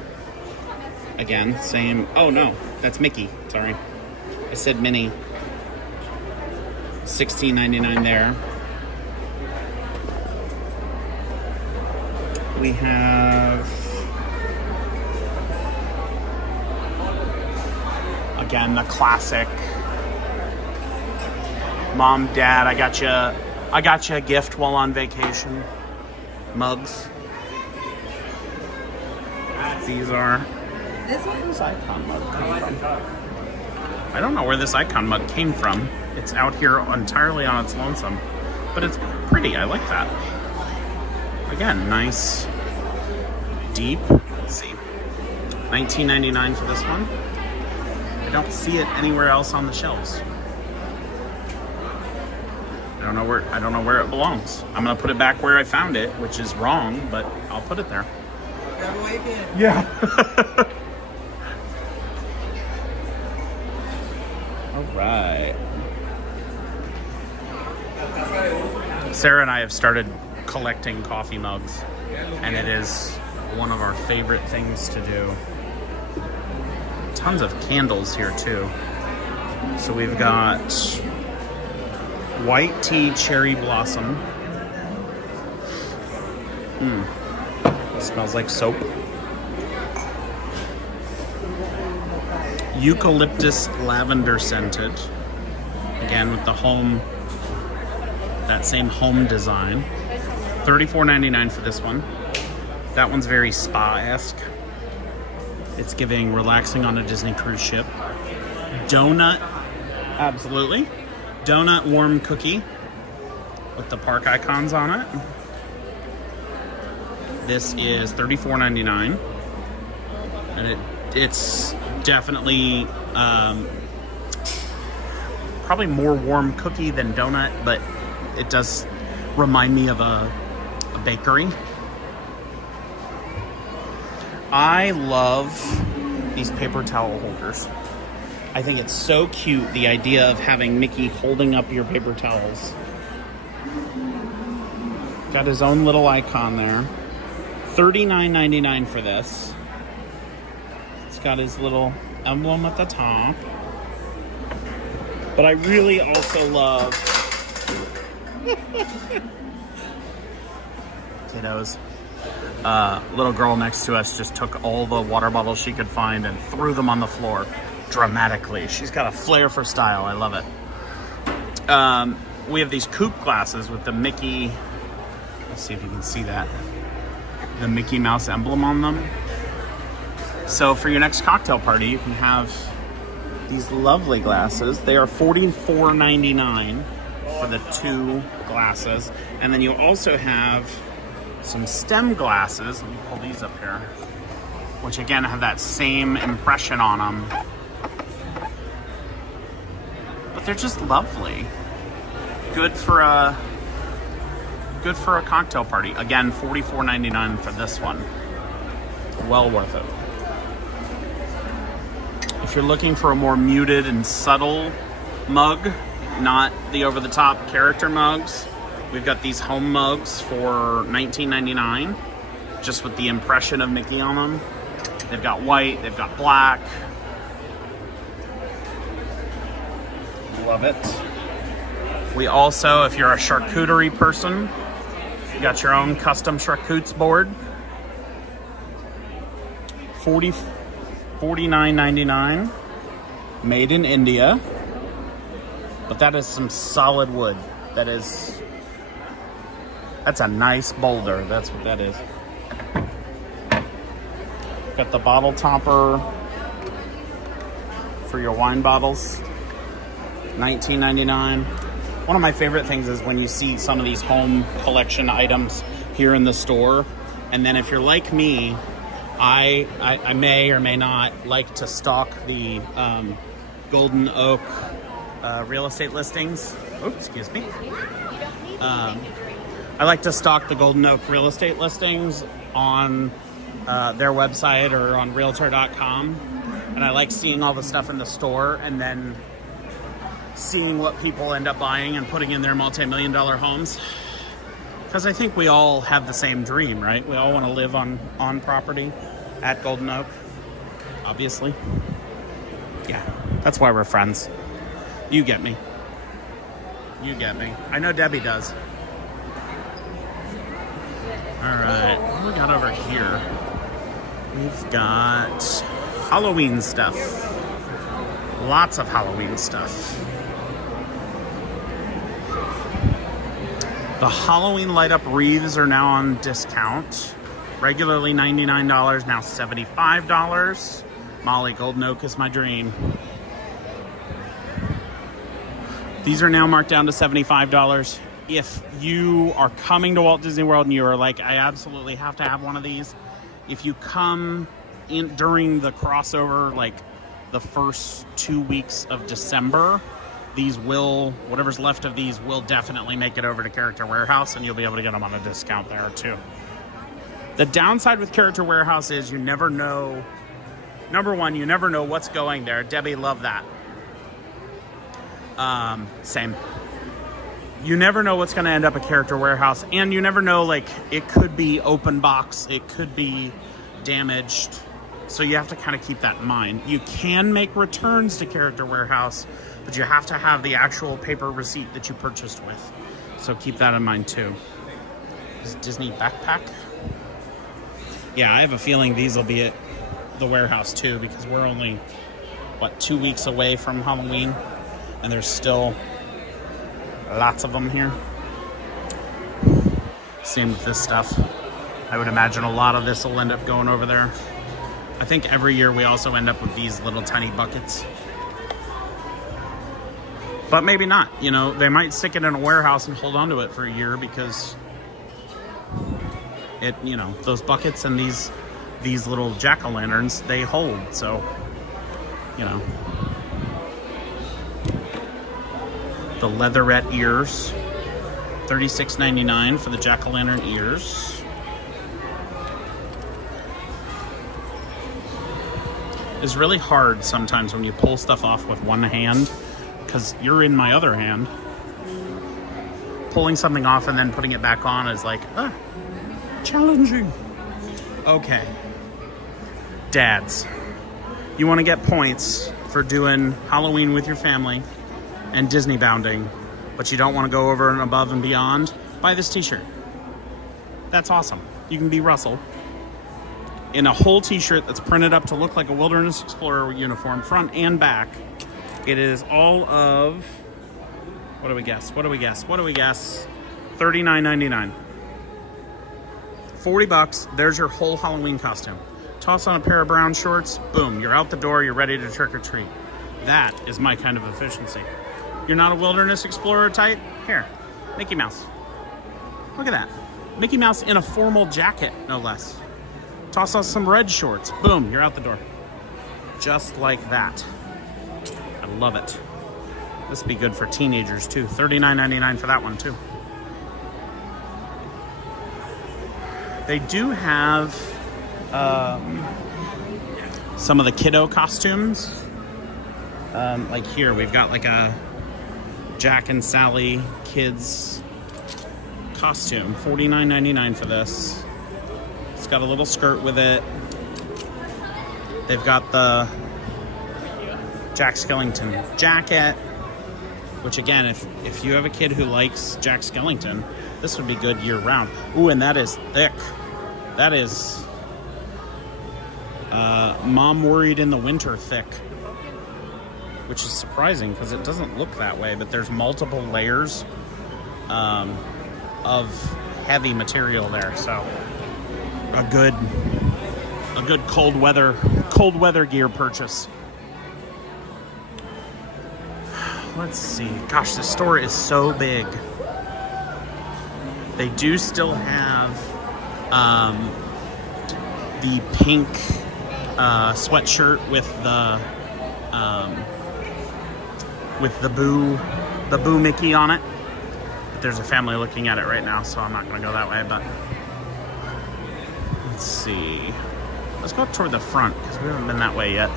Again, same. Oh no, that's Mickey. Sorry, I said Minnie. $16.99 there. We have again the classic. Mom, Dad, I got you a gift while on vacation. Mugs. These are. Where's Icon mug come from? I don't know where this Icon mug came from. It's out here entirely on its lonesome, but it's pretty. I like that. Again, nice, deep. Let's see, $19.99 for this one. I don't see it anywhere else on the shelves. I don't know where it belongs. I'm gonna put it back where I found it, which is wrong, but I'll put it there. Yeah. All right. Sarah and I have started collecting coffee mugs, and it is one of our favorite things to do. Tons of candles here too. So we've got white tea cherry blossom. It smells like soap. Eucalyptus lavender scented. Again with the home, that same home design. $34.99 for this one. That one's very spa-esque. It's giving relaxing on a Disney cruise ship. Donut, absolutely. Donut warm cookie with the park icons on it. This is $34.99, and it's definitely probably more warm cookie than donut, but it does remind me of a bakery. I love these paper towel holders. I think it's so cute, the idea of having Mickey holding up your paper towels. Got his own little icon there. $39.99 for this. It's got his little emblem at the top. But I really also love kiddos. Little girl next to us just took all the water bottles she could find and threw them on the floor dramatically. She's got a flair for style. I love it. We have these coupe glasses with the Mickey. Let's see if you can see that. The Mickey Mouse emblem on them. So for your next cocktail party, you can have these lovely glasses. They are $44.99 for the two glasses. And then you also have some stem glasses. Let me pull these up here. Which again have that same impression on them. But they're just lovely. Good for a cocktail party. Again, $44.99 for this one. Well worth it. If you're looking for a more muted and subtle mug, not the over-the-top character mugs, we've got these home mugs for $19.99, just with the impression of Mickey on them. They've got white, they've got black. Love it. We also, if you're a charcuterie person, you got your own custom charcutes board. $49.99. Made in India. But that is some solid wood. That's a nice boulder. That's what that is. Got the bottle topper for your wine bottles. $19.99. One of my favorite things is when you see some of these home collection items here in the store. And then if you're like me, I may or may not like to stalk the Golden Oak real estate listings. Oops, excuse me. I like to stalk the Golden Oak real estate listings on their website or on Realtor.com. And I like seeing all the stuff in the store and then seeing what people end up buying and putting in their multi-million-dollar homes. Because I think we all have the same dream, right? We all want to live on property at Golden Oak, obviously. Yeah, that's why we're friends. You get me. You get me. I know Debbie does. All right, what do we got over here? We've got Halloween stuff. Lots of Halloween stuff. The Halloween light up wreaths are now on discount. Regularly $99, now $75. Molly, Golden Oak is my dream. These are now marked down to $75. If you are coming to Walt Disney World and you are like, I absolutely have to have one of these, if you come in during the crossover, like the first 2 weeks of December, these will, whatever's left of these, will definitely make it over to Character Warehouse, and you'll be able to get them on a discount there too. The downside with Character Warehouse is you never know. Number one, you never know what's going there. Debbie, love that. Same. You never know what's going to end up at Character Warehouse, and you never know, like, it could be open box, it could be damaged, so you have to kind of keep that in mind. You can make returns to Character Warehouse, but you have to have the actual paper receipt that you purchased with, so keep that in mind too. Is Disney backpack? Yeah, I have a feeling these will be at the warehouse too, because we're only, 2 weeks away from Halloween, and there's still lots of them here. Same with this stuff. I would imagine a lot of this will end up going over there. I think every year we also end up with these little tiny buckets. But maybe not. You know, they might stick it in a warehouse and hold on to it for a year because it, you know, those buckets and these little jack-o'-lanterns, they hold. So, you know. The leatherette ears, $36.99 for the jack-o'-lantern ears. It's really hard sometimes when you pull stuff off with one hand, because you're in my other hand. Pulling something off and then putting it back on is like, challenging. Okay. Dads, you want to get points for doing Halloween with your family and Disney bounding, but you don't want to go over and above and beyond, buy this t-shirt. That's awesome. You can be Russell in a whole t-shirt that's printed up to look like a Wilderness Explorer uniform, front and back. It is all of, what do we guess? $39.99. $40, there's your whole Halloween costume. Toss on a pair of brown shorts, boom, you're out the door, you're ready to trick or treat. That is my kind of efficiency. You're not a Wilderness Explorer type? Here, Mickey Mouse. Look at that. Mickey Mouse in a formal jacket, no less. Toss on some red shorts. Boom, you're out the door. Just like that. I love it. This would be good for teenagers too. $39.99 for that one too. They do have some of the kiddo costumes. Like here, we've got like a Jack and Sally kids costume. $49.99 for this. It's got a little skirt with it. They've got the Jack Skellington jacket, which again, if you have a kid who likes Jack Skellington, this would be good year round. Ooh, and that is thick. That is Mom Worried in the Winter thick. which is surprising because it doesn't look that way, but there's multiple layers of heavy material there. So a good cold weather gear purchase. Let's see. Gosh, the store is so big. They do still have the pink sweatshirt with the Boo Mickey on it. But there's a family looking at it right now, so I'm not going to go that way. But let's see. Let's go toward the front because we haven't been that way yet.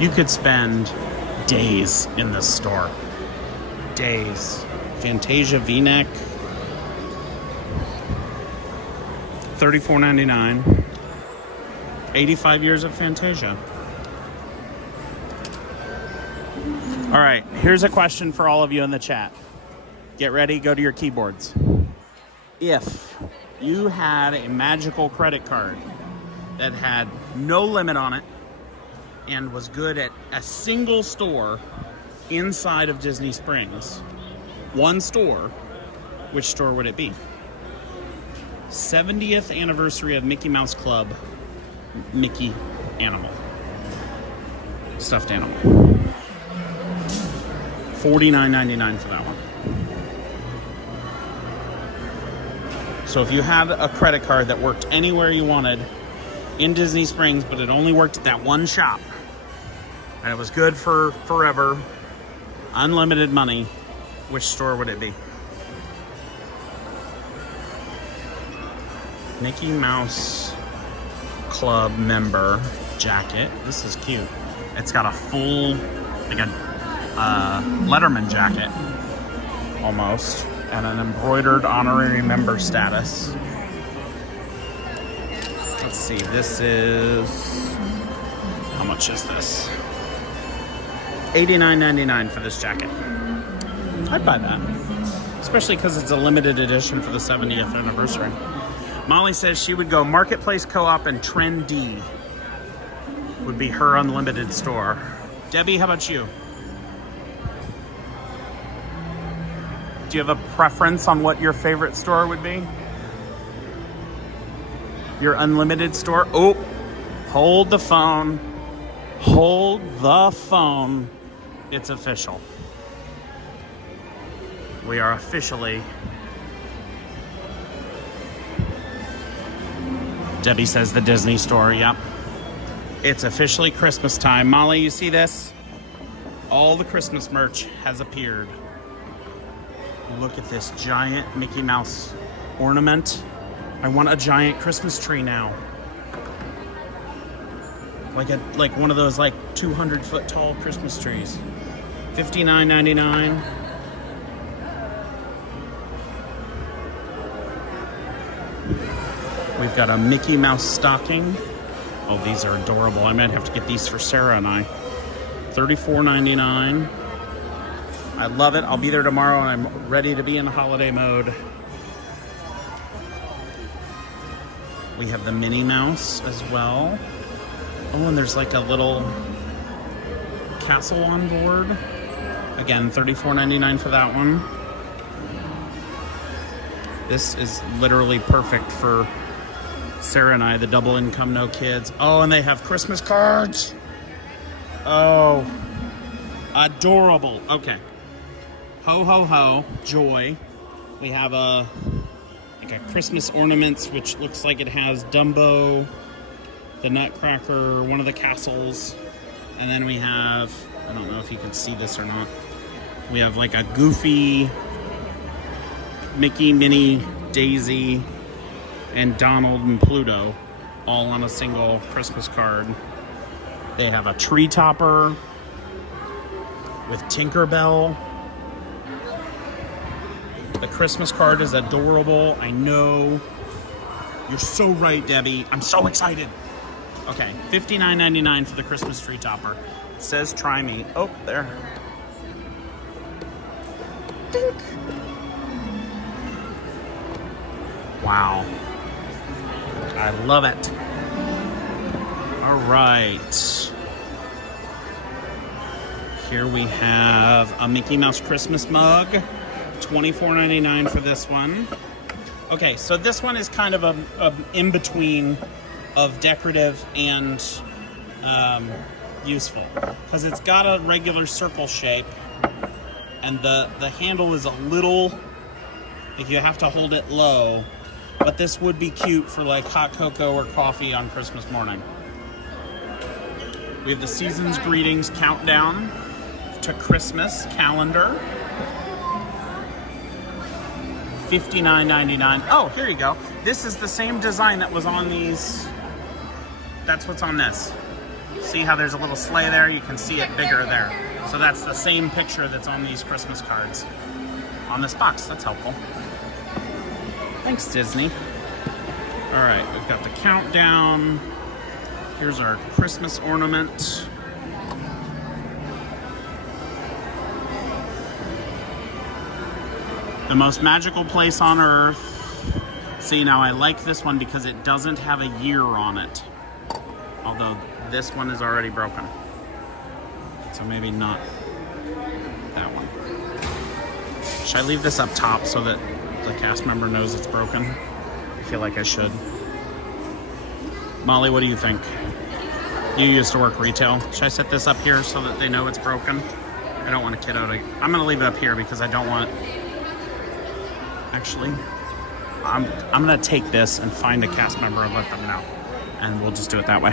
You could spend days in this store. Days. Fantasia V-neck. $34.99. 85 years of Fantasia. All right, here's a question for all of you in the chat. Get ready, go to your keyboards. If you had a magical credit card that had no limit on it, and was good at a single store inside of Disney Springs, one store, which store would it be? 70th anniversary of Mickey Mouse Club, Mickey animal. Stuffed animal. $49.99 for that one. So if you had a credit card that worked anywhere you wanted in Disney Springs, but it only worked at that one shop, and it was good for forever, unlimited money, which store would it be? Mickey Mouse Club member jacket. This is cute. It's got a full, like a Letterman jacket, almost, and an embroidered honorary member status. Let's see, this is, how much is this? $89.99 for this jacket. I'd buy that, especially because it's a limited edition for the 70th anniversary. Molly says she would go Marketplace Co-op and Trendy would be her unlimited store. Debbie, how about you? Do you have a preference on what your favorite store would be? Your unlimited store? Oh, hold the phone. Hold the phone. It's official. We are officially... Debbie says the Disney store, yep. It's officially Christmas time. Molly, you see this? All the Christmas merch has appeared. Look at this giant Mickey Mouse ornament. I want a giant Christmas tree now. Like one of those 200-foot tall Christmas trees. $59.99. We've got a Mickey Mouse stocking. Oh, these are adorable. I might have to get these for Sarah and I. $34.99. I love it. I'll be there tomorrow and I'm ready to be in holiday mode. We have the Minnie Mouse as well. Oh, and there's like a little castle on board. Again, $34.99 for that one. This is literally perfect for Sarah and I, the double income, no kids. Oh, and they have Christmas cards. Oh, adorable. Okay. Ho, ho, ho, joy. We have a Christmas ornaments, which looks like it has Dumbo, the Nutcracker, one of the castles. And then we have, I don't know if you can see this or not. We have like a Goofy, Mickey, Minnie, Daisy, and Donald and Pluto all on a single Christmas card. They have a tree topper with Tinkerbell. The Christmas card is adorable. I know. You're so right, Debbie. I'm so excited. Okay, $59.99 for the Christmas tree topper. It says try me. Oh, there. Dink. Wow. I love it. All right. Here we have a Mickey Mouse Christmas mug. $24.99 for this one. Okay, so this one is kind of a in-between of decorative and useful. Because it's got a regular circle shape. And the handle is a little, like you have to hold it low. But this would be cute for like hot cocoa or coffee on Christmas morning. We have the Season's Greetings Countdown to Christmas calendar. $59.99. Oh, here you go. This is the same design that was on these. That's what's on this. See how there's a little sleigh there? You can see it bigger there. So that's the same picture that's on these Christmas cards on this box. That's helpful. Thanks, Disney. All right, we've got the countdown. Here's our Christmas ornament. The most magical place on earth. See, now I like this one because it doesn't have a year on it. Although this one is already broken. So maybe not that one. Should I leave this up top so that the cast member knows it's broken? I feel like I should. Molly, what do you think? You used to work retail. Should I set this up here so that they know it's broken? I don't want a kiddo to... I'm going to leave it up here because I don't want... Actually, I'm going to take this and find a cast member and let them know. And we'll just do it that way.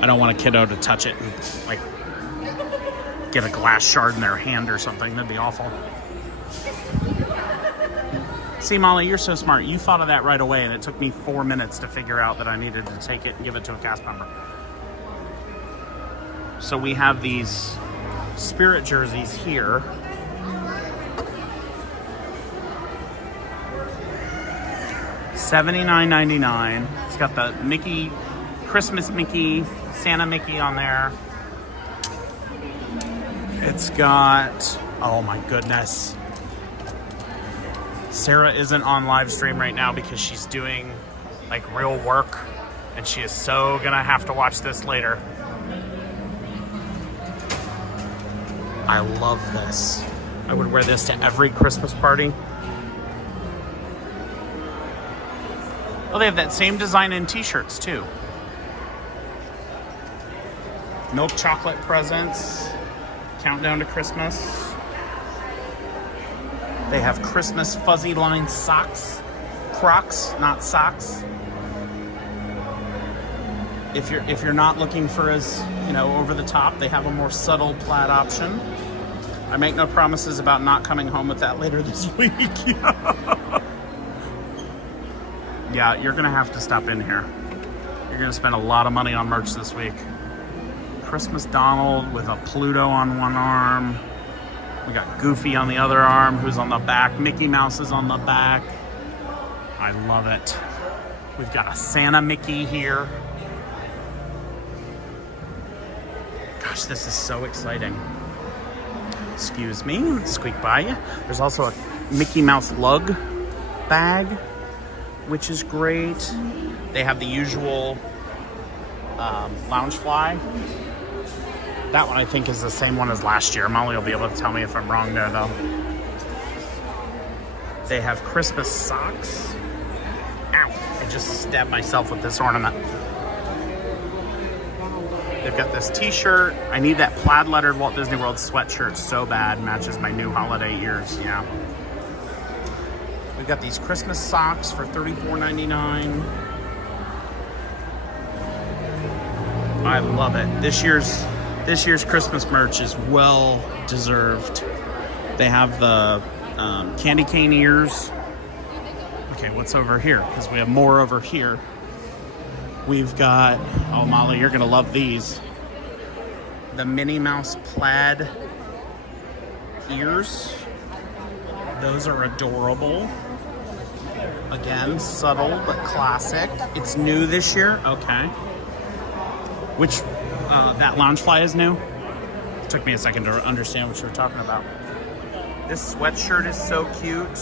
I don't want a kiddo to touch it and, like, get a glass shard in their hand or something. That'd be awful. See, Molly, you're so smart. You thought of that right away, and it took me 4 minutes to figure out that I needed to take it and give it to a cast member. So we have these Spirit jerseys here. $79.99. It's got the Mickey, Christmas Mickey, Santa Mickey on there. It's got, oh my goodness. Sarah isn't on live stream right now because she's doing like real work, and she is so gonna have to watch this later. I love this. I would wear this to every Christmas party. Oh, they have that same design in t-shirts too. Milk chocolate presents. Countdown to Christmas. They have Christmas fuzzy line socks. Crocs, not socks. If you're not looking for as, over the top, they have a more subtle plaid option. I make no promises about not coming home with that later this week. Yeah, you're gonna have to stop in here. You're gonna spend a lot of money on merch this week. Christmas Donald with a Pluto on one arm. We got Goofy on the other arm, who's on the back. Mickey Mouse is on the back. I love it. We've got a Santa Mickey here. Gosh, this is so exciting. Excuse me, squeak by you. There's also a Mickey Mouse lug bag, which is great. They have the usual Loungefly. That one I think is the same one as last year. Molly will be able to tell me if I'm wrong there though. They have Christmas socks. Ow, I just stabbed myself with this ornament. They've got this t-shirt. I need that plaid lettered Walt Disney World sweatshirt so bad. Matches my new holiday ears, yeah. We've got these Christmas socks for $34.99. I love it. This year's Christmas merch is well deserved. They have the candy cane ears. Okay, what's over here? Because we have more over here. We've got, oh Molly, you're gonna love these. The Minnie Mouse plaid ears. Those are adorable. Again, subtle but classic. It's new this year. Okay. Which, that Loungefly is new? It took me a second to understand what you were talking about. This sweatshirt is so cute.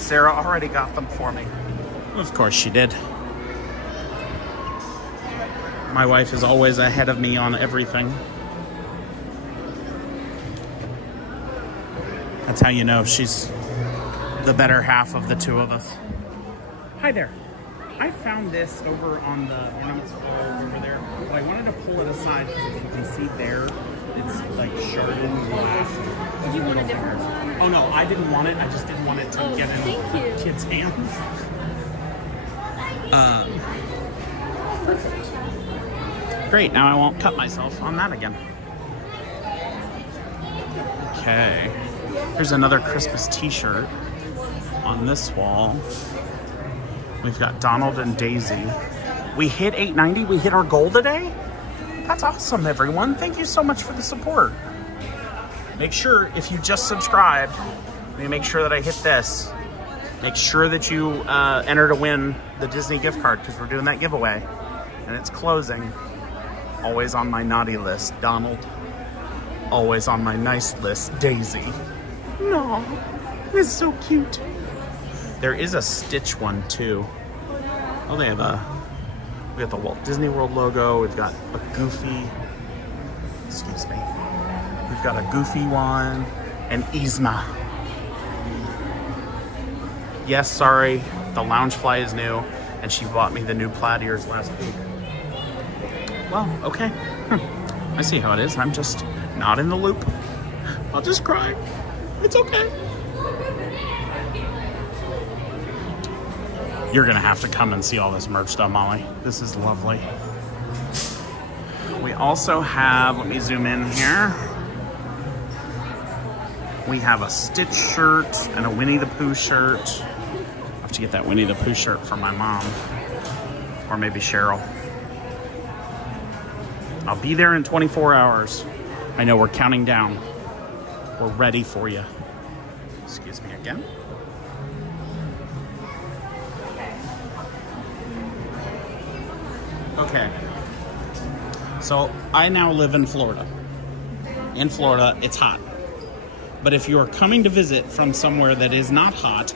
Sarah already got them for me. Of course she did. My wife is always ahead of me on everything. That's how you know she's the better half of the two of us. Hi there. I found this over on the ornaments wall over there. Well, I wanted to pull it aside because you can see there, it's like sharded glass. Did you want a different one? Oh no, I didn't want it. I just didn't want it to get in kids' hands. Perfect. Great, now I won't cut myself on that again. Okay. Here's another Christmas t-shirt on this wall. We've got Donald and Daisy. We hit 890. We hit our goal today. That's awesome, everyone. Thank you so much for the support. Make sure, if you just subscribed, make sure that I hit this. Make sure that you enter to win the Disney gift card because we're doing that giveaway. And it's closing. Always on my naughty list, Donald. Always on my nice list, Daisy. No, it's so cute. There is a Stitch one too. Oh, we got the Walt Disney World logo. We've got a Goofy. Excuse me. We've got a Goofy one and Yzma. Yes, sorry, the Loungefly is new, and she bought me the new plaid ears last week. Well, okay. I see how it is. I'm just not in the loop. I'll just cry. It's okay. You're gonna have to come and see all this merch though, Molly. This is lovely. We also have, let me zoom in here. We have a Stitch shirt and a Winnie the Pooh shirt. I have to get that Winnie the Pooh shirt for my mom. Or maybe Cheryl. I'll be there in 24 hours. I know we're counting down. We're ready for you. Excuse me again. Okay. So I now live in Florida. In Florida, it's hot. But if you are coming to visit from somewhere that is not hot,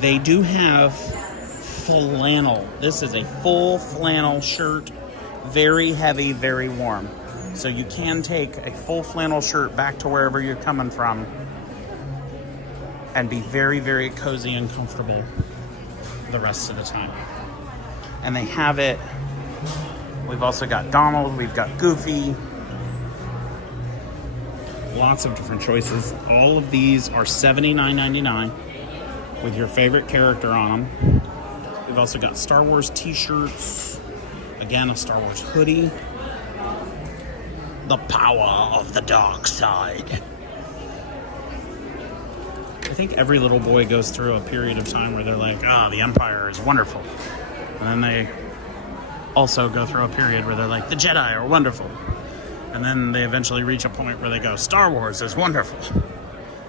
they do have flannel. This is a full flannel shirt. Very heavy, very warm. So you can take a full flannel shirt back to wherever you're coming from and be very, very cozy and comfortable the rest of the time. And they have it. We've also got Donald, we've got Goofy. Lots of different choices. All of these are $79.99 with your favorite character on them. We've also got Star Wars t-shirts. Again, a Star Wars hoodie. The power of the dark side. I think every little boy goes through a period of time where they're like, the Empire is wonderful. And then they also go through a period where they're like, the Jedi are wonderful. And then they eventually reach a point where they go, Star Wars is wonderful.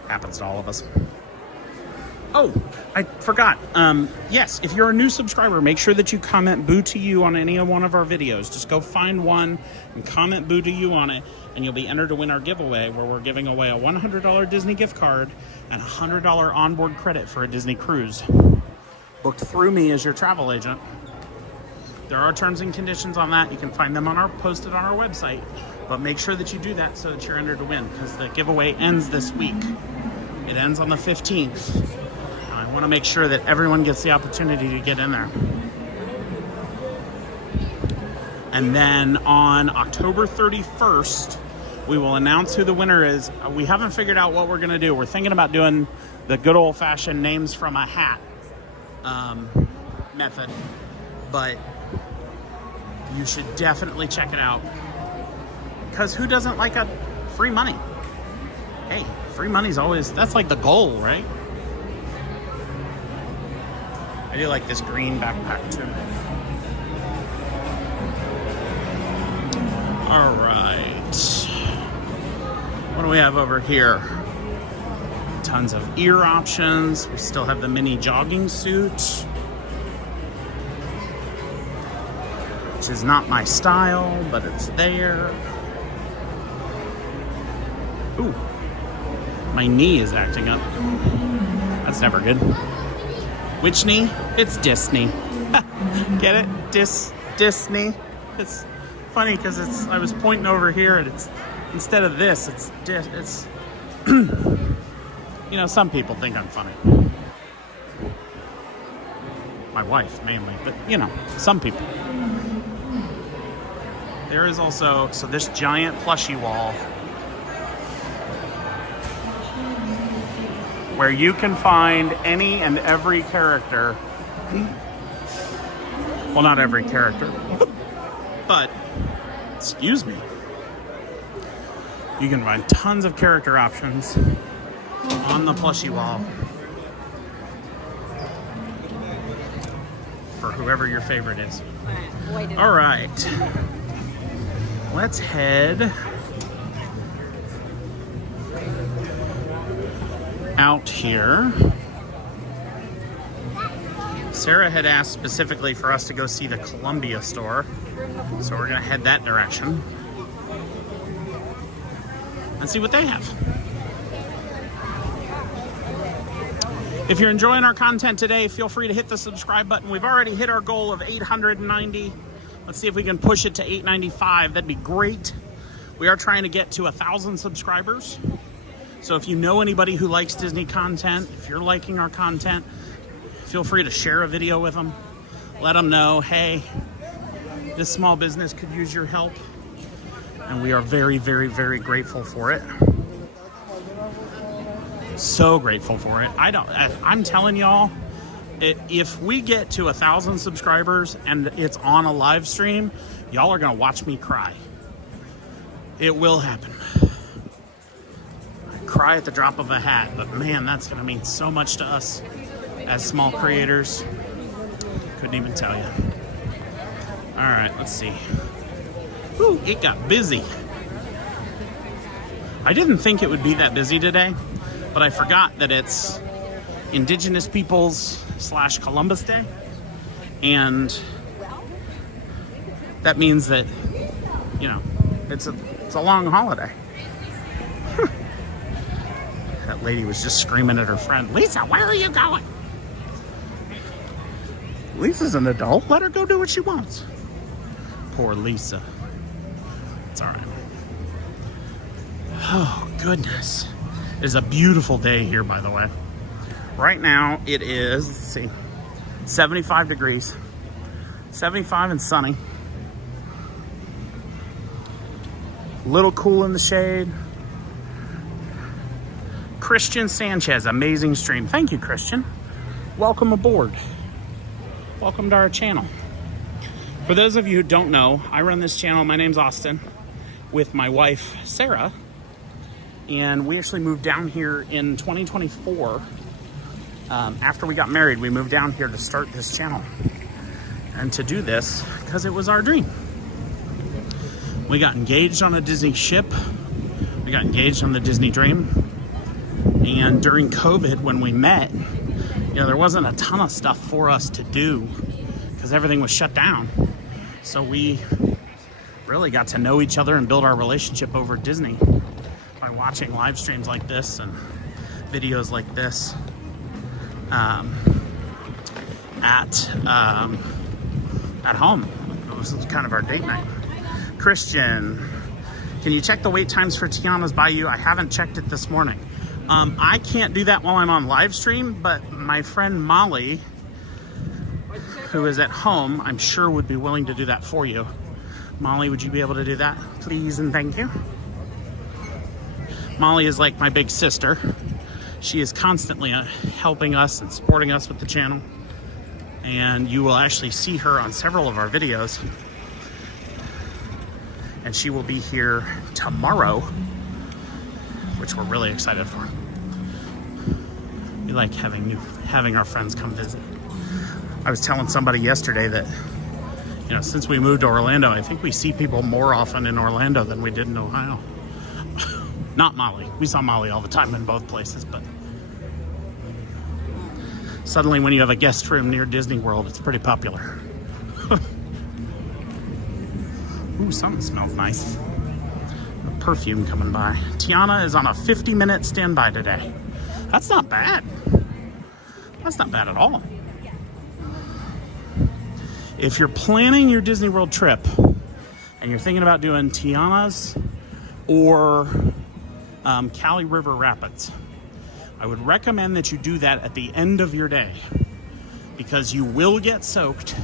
Happens to all of us. Oh, I forgot. Yes, if you're a new subscriber, make sure that you comment Boo to You on any one of our videos. Just go find one and comment Boo to You on it, and you'll be entered to win our giveaway where we're giving away a $100 Disney gift card and a $100 onboard credit for a Disney cruise. Booked through me as your travel agent. There are terms and conditions on that. You can find them posted on our website. But make sure that you do that so that you're entered to win, because the giveaway ends this week. It ends on the 15th. I want to make sure that everyone gets the opportunity to get in there. And then on October 31st, we will announce who the winner is. We haven't figured out what we're going to do. We're thinking about doing the good old-fashioned names from a hat method. But you should definitely check it out. Because who doesn't like a free money? Hey, free money's always, that's like the goal, right? I do like this green backpack too. All right. What do we have over here? Tons of ear options. We still have the mini jogging suit, which is not my style, but it's there. Ooh, my knee is acting up. That's never good. Which-ney? It's Disney. Get it? Disney. It's funny because I was pointing over here and it's instead of this, it's you know, some people think I'm funny. My wife mainly, but you know, some people. There is also this giant plushie wall where you can find any and every character. Well, not every character, but, excuse me, you can find tons of character options on the plushie wall for whoever your favorite is. All right, let's head out here. Sarah had asked specifically for us to go see the Columbia store, so we're gonna head that direction and see what they have. If you're enjoying our content today, feel free to hit the subscribe button. We've already hit our goal of 890. Let's see if we can push it to 895. That'd be great. We are trying to get to 1,000 subscribers. So if you know anybody who likes Disney content, if you're liking our content, feel free to share a video with them. Let them know, hey, this small business could use your help. And we are very, very, very grateful for it. So grateful for it. I'm telling y'all, if we get to 1,000 subscribers and it's on a live stream, y'all are gonna watch me cry. It will happen. I cry at the drop of a hat, but man, that's gonna mean so much to us as small creators. Couldn't even tell you. All right, let's see. Ooh, it got busy. I didn't think it would be that busy today, but I forgot that it's Indigenous Peoples / Columbus Day. And that means that, you know, it's a long holiday. That lady was just screaming at her friend, Lisa, where are you going? Lisa's an adult. Let her go do what she wants. Poor Lisa. It's all right. Oh, goodness. It is a beautiful day here, by the way. Right now, it is, let's see, 75 degrees. 75 and sunny. A little cool in the shade. Christian Sanchez, amazing stream. Thank you, Christian. Welcome aboard. Welcome to our channel. For those of you who don't know, I run this channel. My name's Austin with my wife, Sarah. And we actually moved down here in 2024. After we got married, we moved down here to start this channel. And to do this, because it was our dream. We got engaged on a Disney ship. We got engaged on the Disney Dream. And during COVID, when we met, you know, there wasn't a ton of stuff for us to do because everything was shut down. So we really got to know each other and build our relationship over Disney by watching live streams like this and videos like this at home. This is kind of our date night. Christian, can you check the wait times for Tiana's Bayou? I haven't checked it this morning. I can't do that while I'm on live stream, but my friend Molly, who is at home, I'm sure would be willing to do that for you. Molly, would you be able to do that, please and thank you? Molly is like my big sister. She is constantly helping us and supporting us with the channel. And you will actually see her on several of our videos. And she will be here tomorrow, which we're really excited for. We like having our friends come visit. I was telling somebody yesterday that, you know, since we moved to Orlando, I think we see people more often in Orlando than we did in Ohio. Not Molly. We saw Molly all the time in both places, but suddenly when you have a guest room near Disney World, it's pretty popular. Ooh, something smells nice. A perfume coming by. Tiana is on a 50-minute standby today. That's not bad. That's not bad at all. if you're planning your Disney World trip and you're thinking about doing Tiana's or Cali River Rapids, I would recommend that you do that at the end of your day, because you will get soaked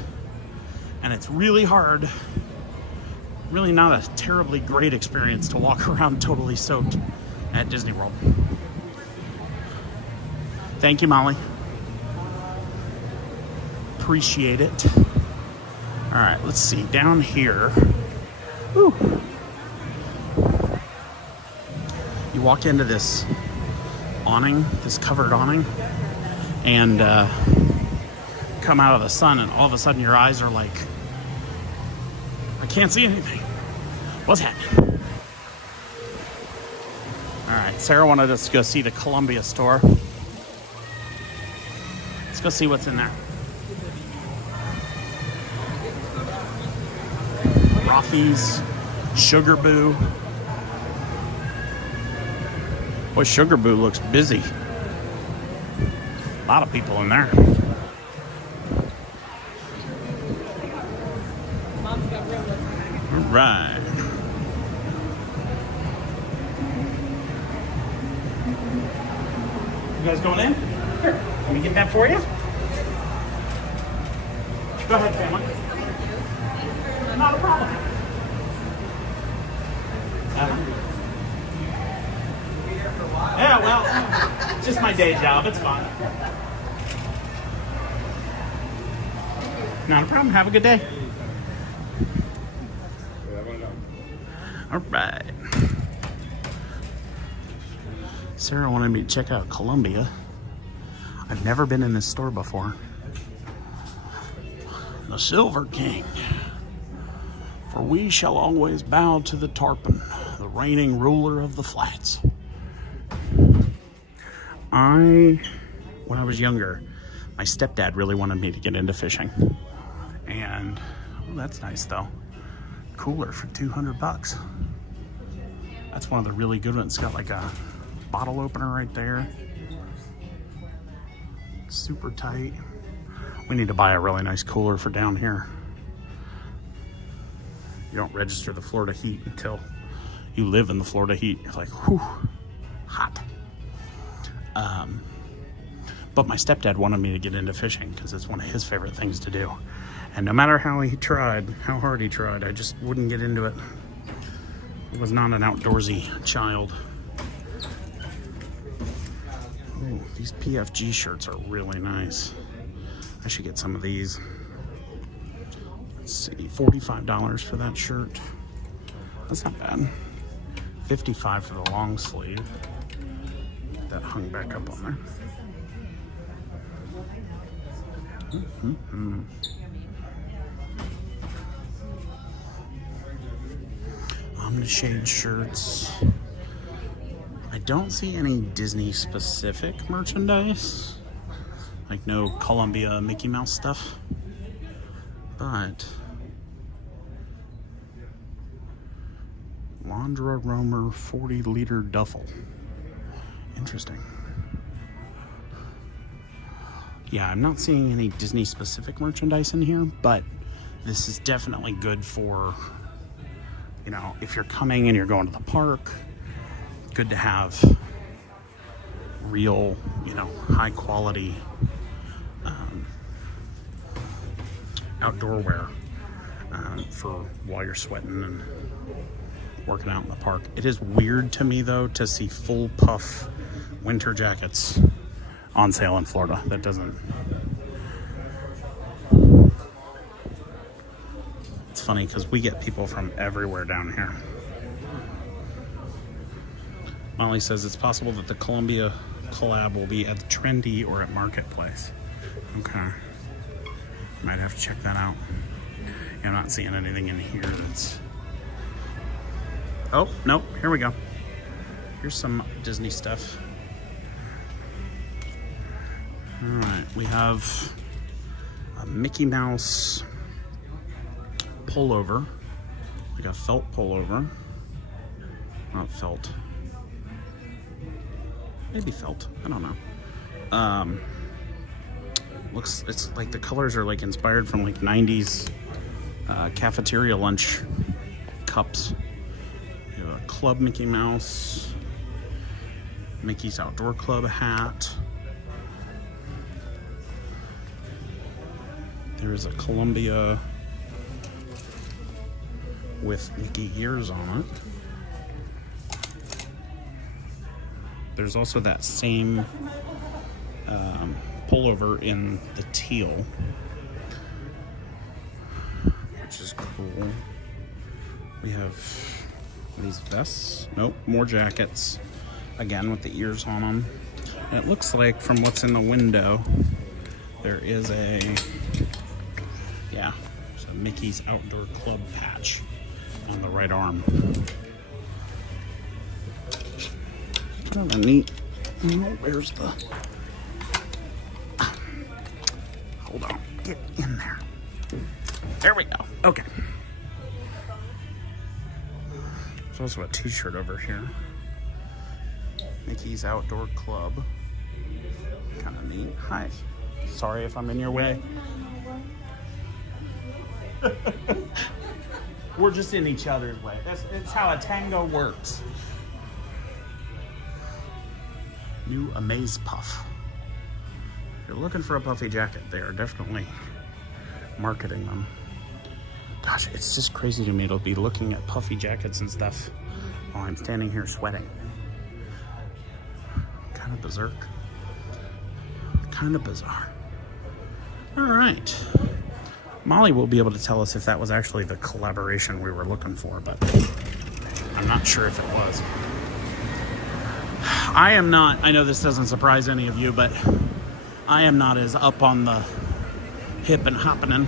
and it's really hard, really not a terribly great experience to walk around totally soaked at Disney World. Thank you, Molly. Appreciate it. All right, let's see, down here. Woo. You walk into this awning, this covered awning, and come out of the sun, and all of a sudden your eyes are like, I can't see anything. What's happening? All right, Sarah wanted us to go see the Columbia store. Let's go see what's in there. Rothy's, Sugar Boo. Boy, Sugar Boo looks busy. A lot of people in there. All right. You guys going in? Here, let me get that for you. Go ahead, family. Not a problem. Yeah, well, just my day job. It's fine. Not a problem. Have a good day. All right. Sarah wanted me to check out Columbia. I've never been in this store before. The Silver King. For we shall always bow to the tarpon, the reigning ruler of the flats. When I was younger, my stepdad really wanted me to get into fishing. And, oh, that's nice though. Cooler for $200. That's one of the really good ones. It's got like a bottle opener right there. Super tight. We need to buy a really nice cooler for down here. You don't register the Florida heat until you live in the Florida heat. You're like, whew, hot. But my stepdad wanted me to get into fishing because it's one of his favorite things to do. And no matter how hard he tried, I just wouldn't get into it. I was not an outdoorsy child. Ooh, these PFG shirts are really nice. I should get some of these. Let's see, $45 for that shirt. That's not bad. $55 for the long sleeve. That hung back up on there. Omni-shade shirts. I don't see any Disney specific merchandise, like no Columbia Mickey Mouse stuff, but Laundra Roamer 40-liter duffel. Interesting. Yeah, I'm not seeing any Disney specific merchandise in here, but this is definitely good for, you know, if you're coming and you're going to the park, good to have real, you know, high quality outdoor wear for while you're sweating and working out in the park. It is weird to me though to see full puff winter jackets on sale in Florida. That doesn't. It's funny because we get people from everywhere down here. Molly says it's possible that the Columbia collab will be at Trendy or at Marketplace. Okay. Might have to check that out. Yeah, I'm not seeing anything in here that's... Oh, nope, here we go. Here's some Disney stuff. All right, we have a Mickey Mouse pullover, like a felt pullover. Not felt. Maybe felt, I don't know. Looks, it's like the colors are like inspired from like 90s cafeteria lunch cups. You have a Club Mickey Mouse, Mickey's Outdoor Club hat. There's a Columbia with Mickey ears on it. There's also that same pullover in the teal, which is cool. We have these vests. Nope, more jackets. Again, with the ears on them. And it looks like from what's in the window, there is a, yeah, there's a Mickey's Outdoor Club patch on the right arm. Kind of neat. Oh, where's the... Hold on. Get in there. There we go. Okay. There's also a t-shirt over here. Mickey's Outdoor Club. Kind of neat. Hi. Sorry if I'm in your way. We're just in each other's way. That's how a tango works. New Amaze Puff. If you're looking for a puffy jacket, they are definitely marketing them. Gosh, it's just crazy to me to be looking at puffy jackets and stuff while I'm standing here sweating. Kind of berserk. Kind of bizarre. All right. Molly will be able to tell us if that was actually the collaboration we were looking for, but I'm not sure if it was. I am not, I know this doesn't surprise any of you, but I am not as up on the hip and happening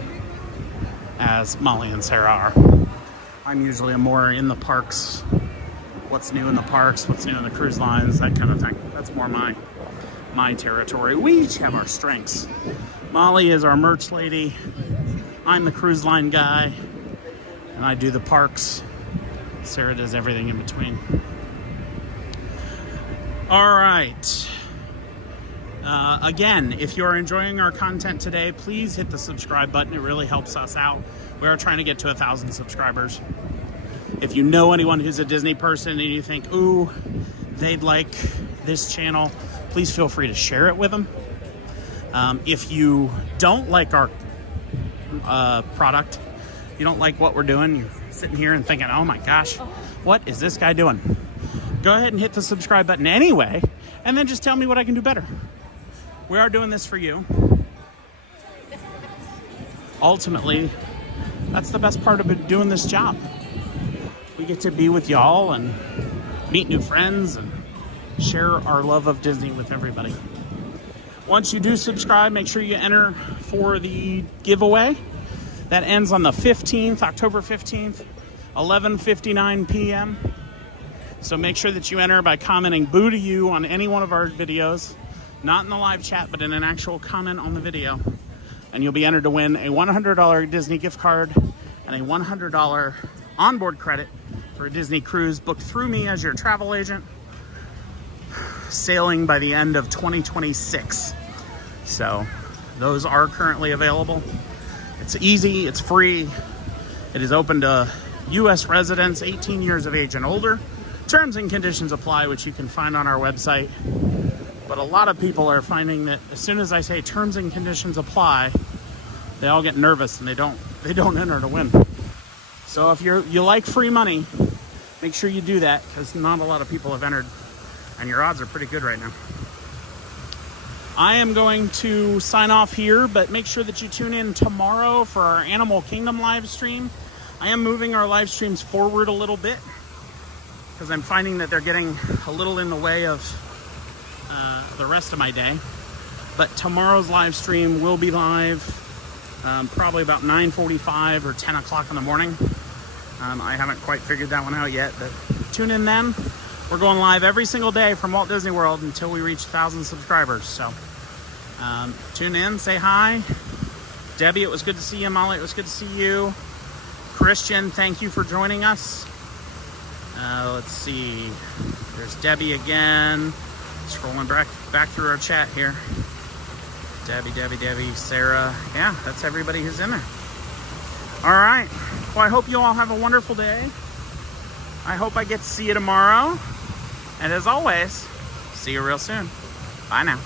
as Molly and Sarah are. I'm usually more in the parks, what's new in the parks, what's new in the cruise lines, that kind of thing. That's more my territory. We each have our strengths. Molly is our merch lady. I'm the cruise line guy, and I do the parks. Sarah does everything in between. All right. Again, if you're enjoying our content today, please hit the subscribe button. It really helps us out. We are trying to get to 1,000 subscribers. If you know anyone who's a Disney person and you think, ooh, they'd like this channel, please feel free to share it with them. If you don't like our product, you don't like what we're doing, you're sitting here and thinking, oh my gosh, what is this guy doing? Go ahead and hit the subscribe button anyway, and then just tell me what I can do better. We are doing this for you. Ultimately, that's the best part of doing this job. We get to be with y'all and meet new friends and share our love of Disney with everybody. Once you do subscribe, make sure you enter for the giveaway. That ends on the 15th, October 15th, 11:59 p.m. So make sure that you enter by commenting "boo to you" on any one of our videos, not in the live chat, but in an actual comment on the video. And you'll be entered to win a $100 Disney gift card and a $100 onboard credit for a Disney cruise booked through me as your travel agent, sailing by the end of 2026. So those are currently available. It's easy, it's free. It is open to U.S. residents 18 years of age and older. Terms and conditions apply, which you can find on our website. But a lot of people are finding that as soon as I say terms and conditions apply, they all get nervous and they don't enter to win. So if you like free money, make sure you do that, because not a lot of people have entered, and your odds are pretty good right now. I am going to sign off here, but make sure that you tune in tomorrow for our Animal Kingdom live stream. I am moving our live streams forward a little bit because I'm finding that they're getting a little in the way of the rest of my day. But tomorrow's live stream will be live probably about 9:45 or 10 o'clock in the morning. I haven't quite figured that one out yet, but tune in then. We're going live every single day from Walt Disney World until we reach 1,000 subscribers. So tune in, say hi. Debbie, it was good to see you. Molly, it was good to see you. Christian, thank you for joining us. Let's see. There's Debbie again. Scrolling back through our chat here. Debbie, Sarah. Yeah, that's everybody who's in there. All right. Well, I hope you all have a wonderful day. I hope I get to see you tomorrow. And as always, see you real soon. Bye now.